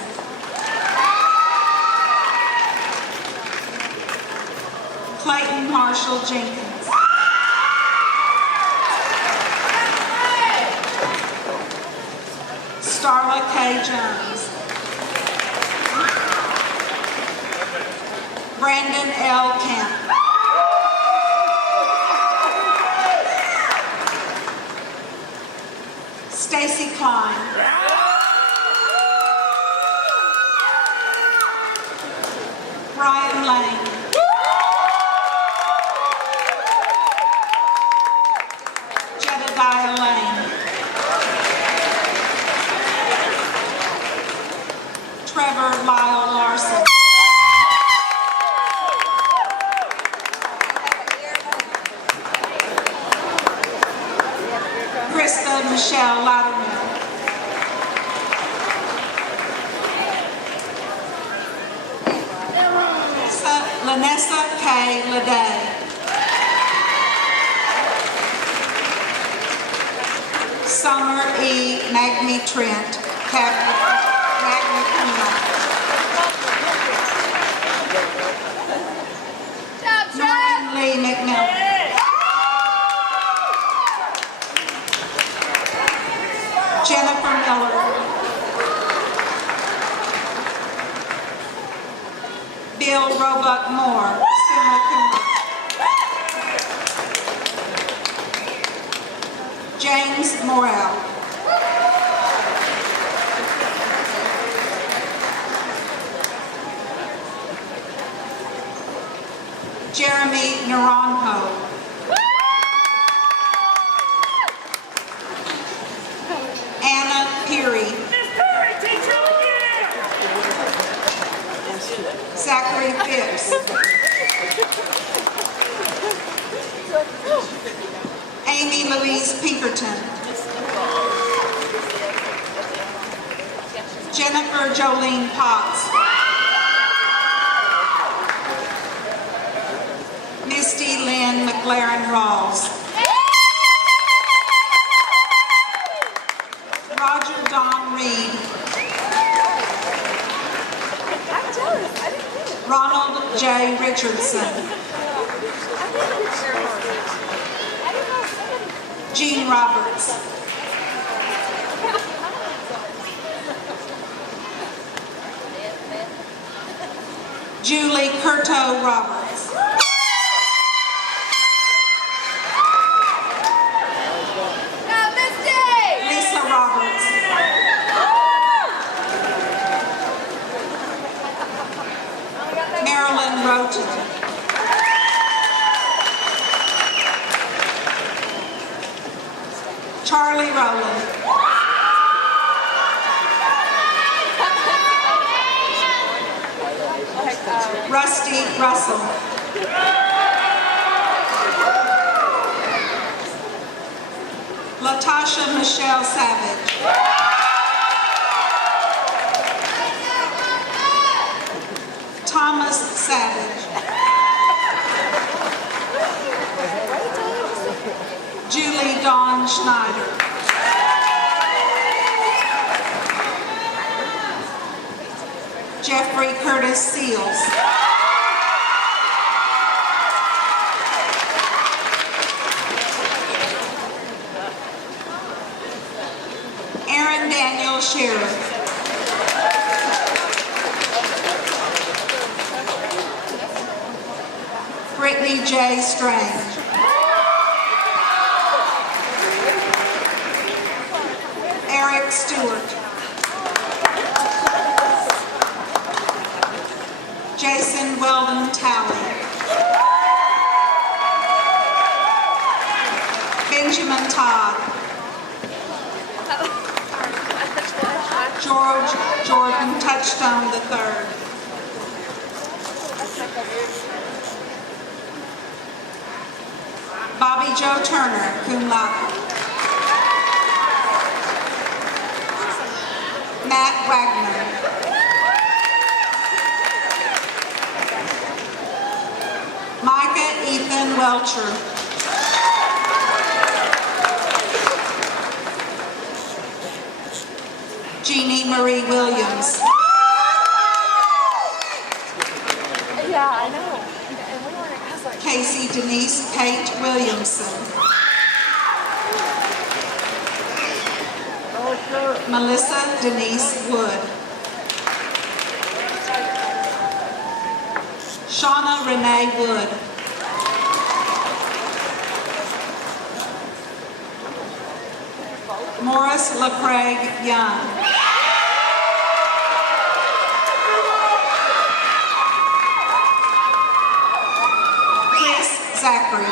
Clayton Marshall Jenkins. Starla K. Jones. Brandon L. Kemp. Stacy Klein. Ryan Lane. Jedediah Lane. Trevor Lyle Larson. Krista Michelle Loudermilk. Lanessa K. Leday. Summer E. Magni Trent, magna cum laude. Norman Lee McMillan. Jennifer Miller. Bill Roebuck Moore, summa cum laude. James Morrell. Jeremy Naranjo. Anna Peary. Zachary Phipps. Amy Louise Pinkerton. Jennifer Jolene Potts. Misty Lynn McLaren Rawls. Roger Don Reed. Ronald J. Richardson. Gene Roberts. Julie Curto Roberts. Lisa Roberts. Marilyn Roten. Charlie Rowland. Rusty Russell. Latasha Michelle Savage. Thomas Savage. Julie Dawn Schneider. Jeffrey Curtis Seals. Aaron Daniel Sheriff. Brittany J. Strange. Eric Stewart. Jason Weldon Talley. Benjamin Todd. George Jordan Touchstone III. Bobby Joe Turner, cum laude. Matt Wagner. Micah Ethan Welcher. Jeannie Marie Williams. Yeah, I know. And we weren't, I was like, Casey Denise Kate Williamson. Melissa Denise Wood. Shauna Renee Wood. Morris LaCraig Young. Chris Zachary.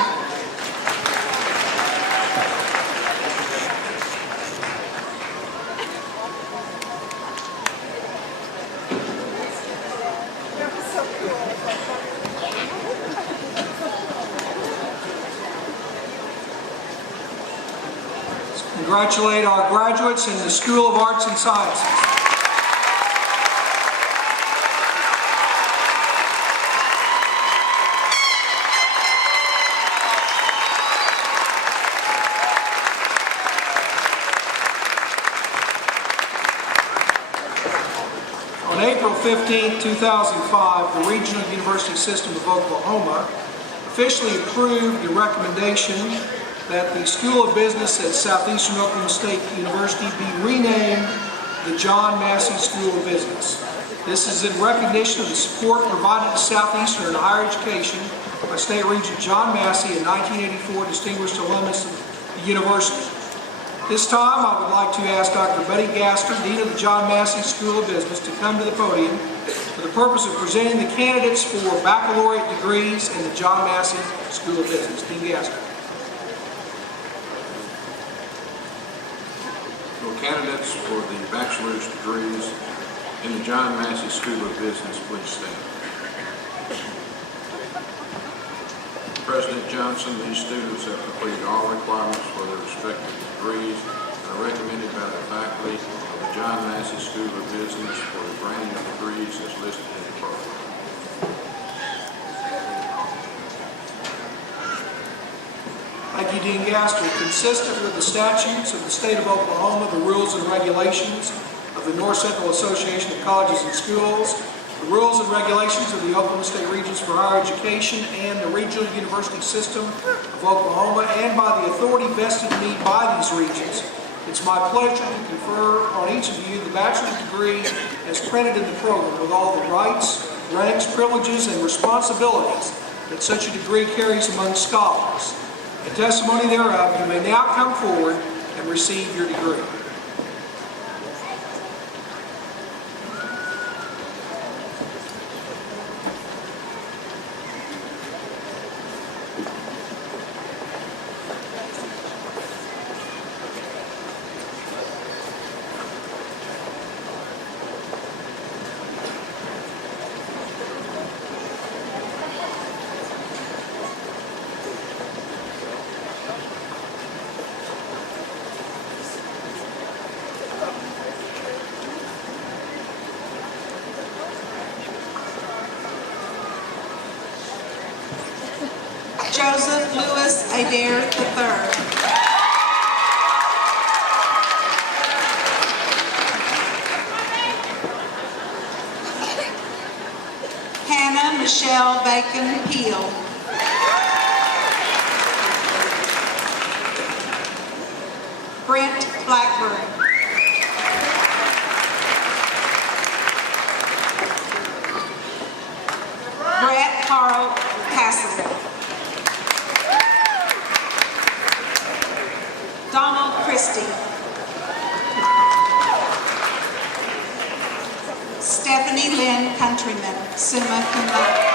Congratulate our graduates in the School of Arts and Sciences. On April 15, 2005, the Regional University System of Oklahoma officially approved the recommendation that the School of Business at Southeastern Oklahoma State University be renamed the John Massey School of Business. This is in recognition of the support provided to Southeastern in higher education by State Regent John Massey, a 1984 distinguished alumnus of the university. This time, I would like to ask Dr. Betty Gaster, Dean of the John Massey School of Business, to come to the podium for the purpose of presenting the candidates for baccalaureate degrees in the John Massey School of Business. Dean Gaster. Will candidates for the bachelor's degrees in the John Massey School of Business please stand? President Johnson, these students have completed all requirements for their respective degrees and are recommended by the faculty of the John Massey School of Business for the granting of degrees as listed in the program. Thank you, Dean Gaster. Consistent with the statutes of the state of Oklahoma, the rules and regulations of the North Central Association of Colleges and Schools, the rules and regulations of the Oklahoma State Regents for Higher Education and the Regional University System of Oklahoma, and by the authority vested in me by these regents, it's my pleasure to confer on each of you the bachelor's degree as printed in the program with all the rights, ranks, privileges, and responsibilities that such a degree carries among scholars. In testimony thereof, you may now come forward and receive your degree. Joseph Lewis Adair III. Hannah Michelle Bacon Peel. Brent Blackburn. Brett Carl Cassidy. University. Stephanie Lynn Countryman, summa cum laude.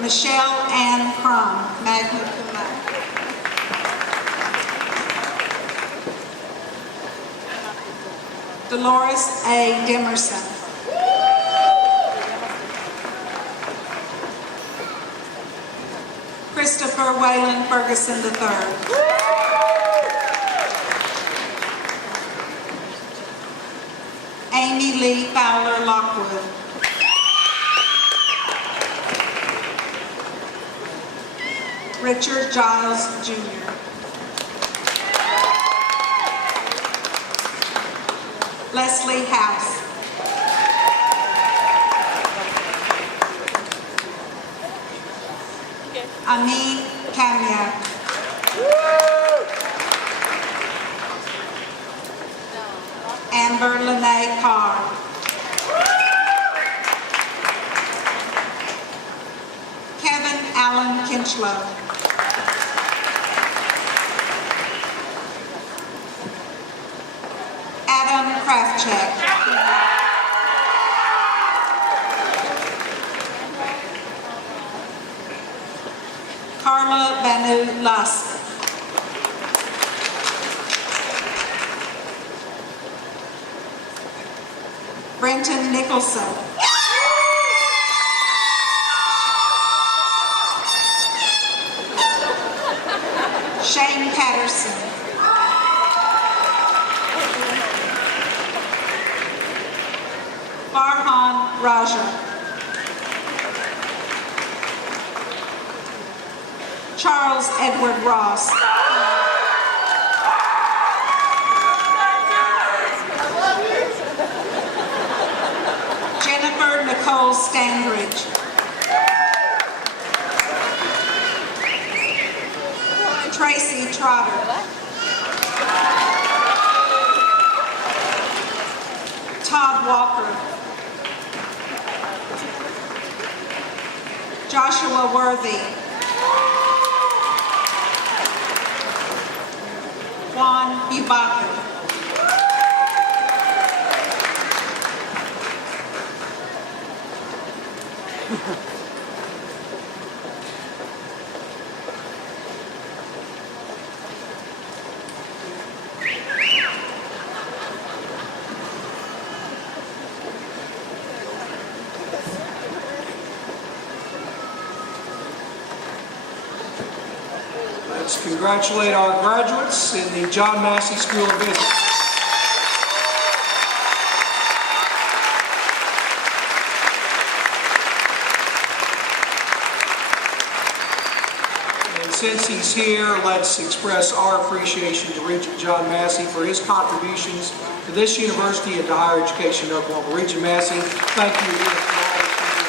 Michelle Ann Crum, magna cum laude. Dolores A. Demerson. Christopher Wayland Ferguson III. Amy Lee Fowler Lockwood. Richard Giles Jr. Leslie House. Amin Kamya. Amber Lene Carr. Kevin Allen Kinchlow. Adam Kraftcheck. Carla Banu Lusk. Brenton Nicholson. Shane Patterson. Farhan Raja. Charles Edward Ross. Jennifer Nicole Standridge. Tracy Trotter. Todd Walker. Joshua Worthy. Juan Bubaka. Let's congratulate our graduates in the John Massey School of Business. And since he's here, let's express our appreciation to Regent John Massey for his contributions to this university and to higher education in Oklahoma. Regent Massey, thank you again for all that you do.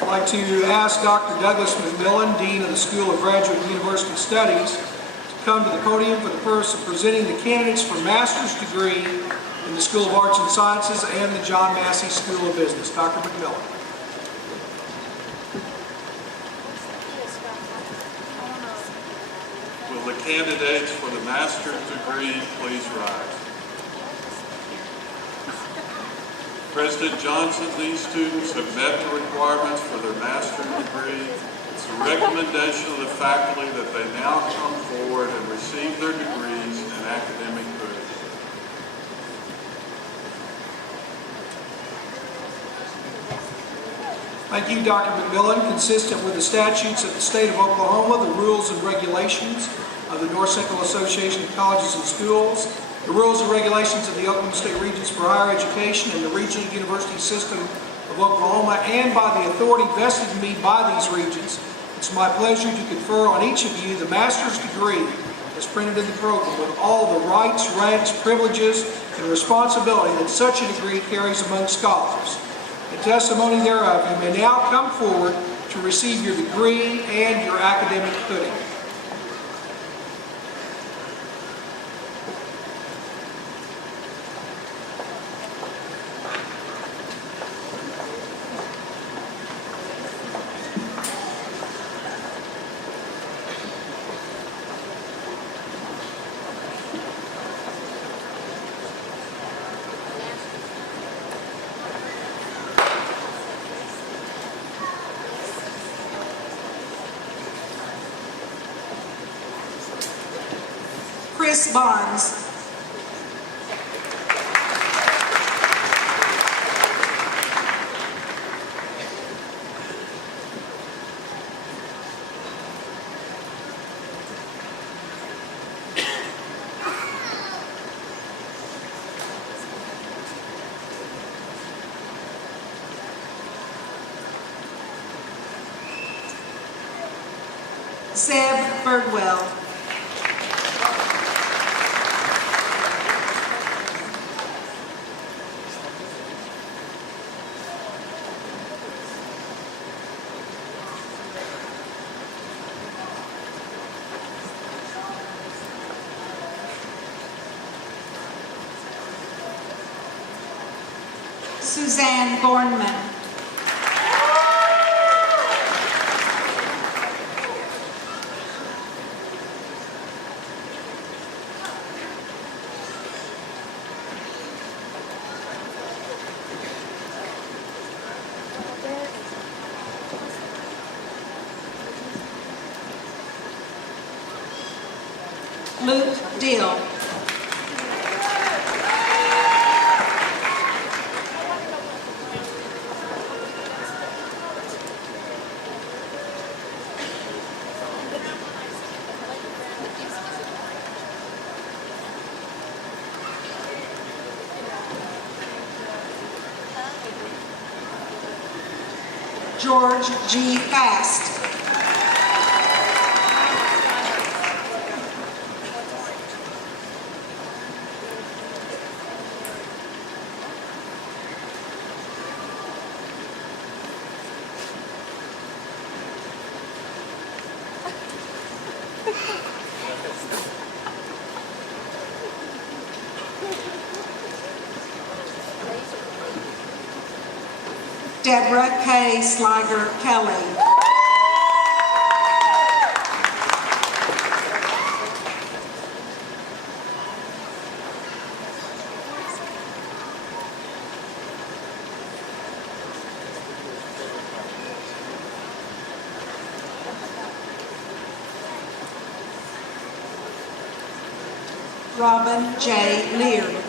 I'd like to ask Dr. Douglas McMillan, Dean of the School of Graduate and University Studies, to come to the podium for the purpose of presenting the candidates for master's degree in the School of Arts and Sciences and the John Massey School of Business. Dr. McMillan. Will the candidates for the master's degree please rise? President Johnson, these students have met the requirements for their master's degree. It's a recommendation of the faculty that they now come forward and receive their degrees and academic credit. Thank you, Dr. McMillan. Consistent with the statutes of the state of Oklahoma, the rules and regulations of the North Central Association of Colleges and Schools, the rules and regulations of the Oklahoma State Regents for Higher Education and the Regional University System of Oklahoma, and by the authority vested in me by these regents, it's my pleasure to confer on each of you the master's degree as printed in the program with all the rights, ranks, privileges, and responsibility that such a degree carries among scholars. In testimony thereof, you may now come forward to receive your degree and your academic footing. Chris Barnes. Seb Birdwell. Suzanne Gornman. Luke Deal. George G. Fast. Deborah K. Sliger Kelly. Robin J. Lear.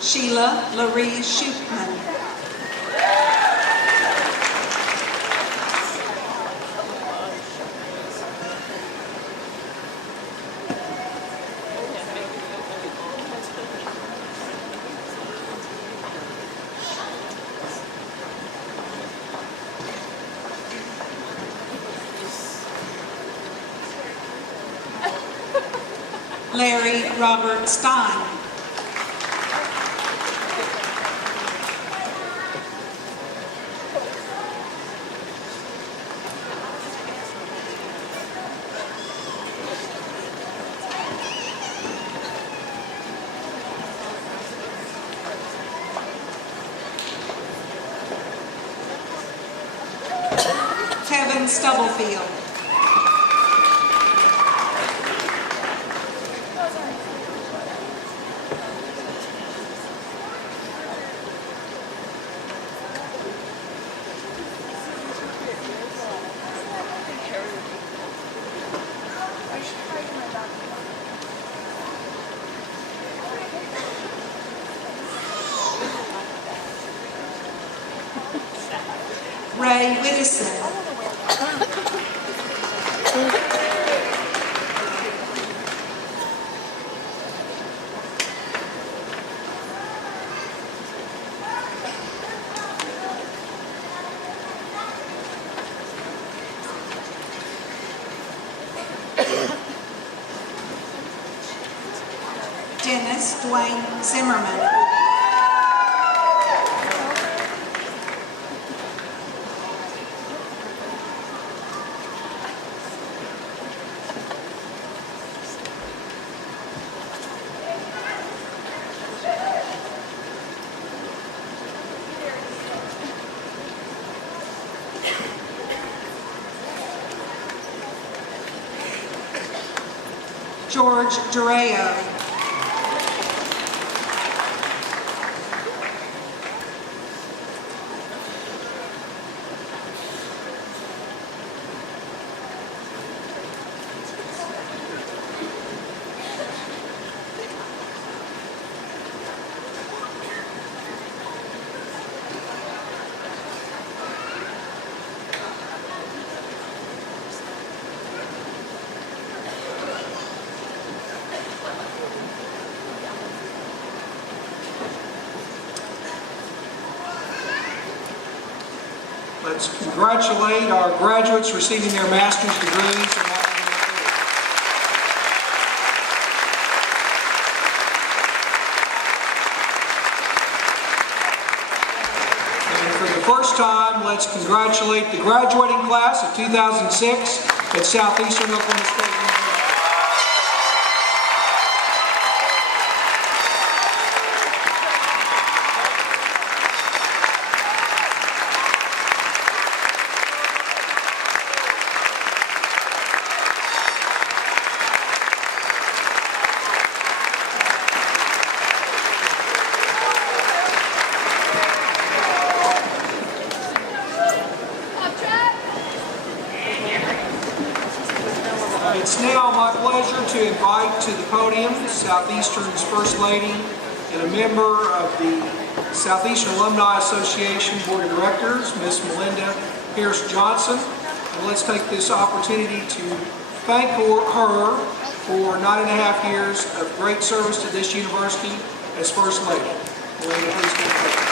Sheila Larie Shupman. Larry Robert Stein. Kevin Stubblefield. Ray Whittison. Dennis Dwayne Zimmerman. George Dureo. Let's congratulate our graduates receiving their master's degrees. And for the first time, let's congratulate the graduating class of 2006 at Southeastern Oklahoma State University. It's now my pleasure to invite to the podium Southeastern's First Lady and a member of the Southeastern Alumni Association Board of Directors, Ms. Melinda Pierce Johnson. And let's take this opportunity to thank her for 9.5 years of great service to this university as First Lady. Melinda, please come forward.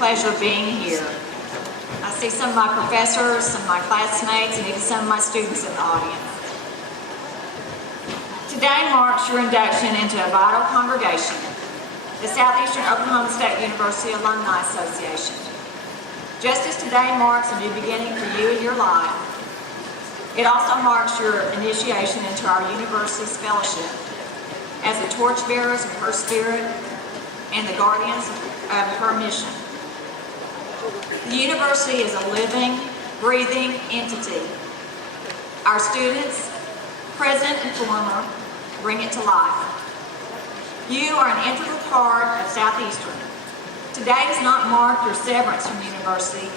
Pleasure being here. I see some of my professors, some of my classmates, and even some of my students in the audience. Today marks your induction into a vital congregation, the Southeastern Oklahoma State University Alumni Association. Just as today marks a new beginning for you in your life, it also marks your initiation into our university's fellowship as the torchbearers of her spirit and the guardians of her mission. The university is a living, breathing entity. Our students, present and former, bring it to life. You are an integral part of Southeastern. Today does not mark your severance from the university,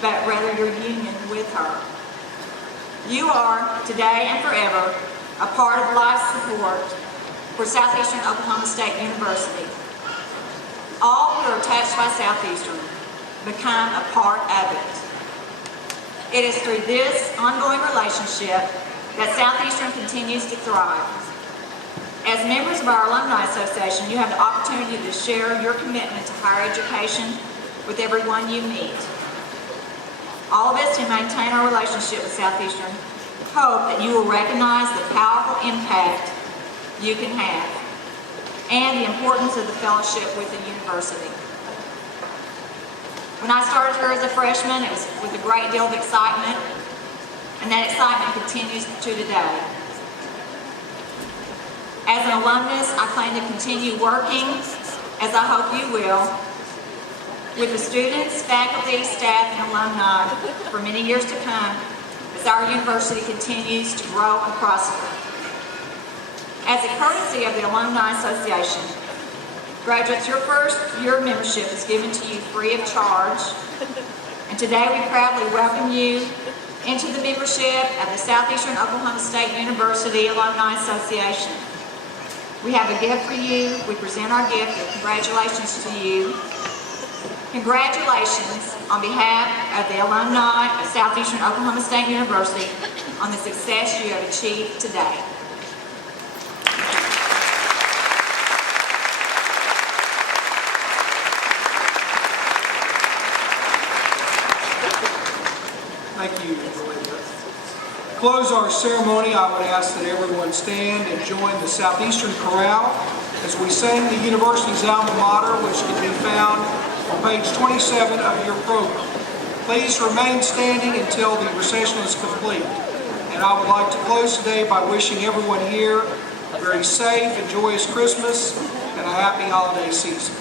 but rather your union with her. You are, today and forever, a part of life support for Southeastern Oklahoma State University. All who are touched by Southeastern become a part of it. It is through this ongoing relationship that Southeastern continues to thrive. As members of our Alumni Association, you have the opportunity to share your commitment to higher education with everyone you meet. All of us who maintain our relationship with Southeastern hope that you will recognize the powerful impact you can have and the importance of the fellowship with the university. When I started here as a freshman, it was with a great deal of excitement, and that excitement continues to today. As an alumnus, I plan to continue working, as I hope you will, with the students, faculty, staff, and alumni for many years to come as our university continues to grow and prosper. As a courtesy of the Alumni Association, graduates, your first year of membership is given to you free of charge. And today we proudly welcome you into the membership of the Southeastern Oklahoma State University Alumni Association. We have a gift for you. We present our gift of congratulations to you. Congratulations on behalf of the alumni of Southeastern Oklahoma State University on the success you have achieved today. Thank you, Melinda. To close our ceremony, I would ask that everyone stand and join the Southeastern Chorale as we sing the university's alma mater, which can be found on page 27 of your program. Please remain standing until the recessional is complete. And I would like to close today by wishing everyone here a very safe and joyous Christmas and a happy holiday season.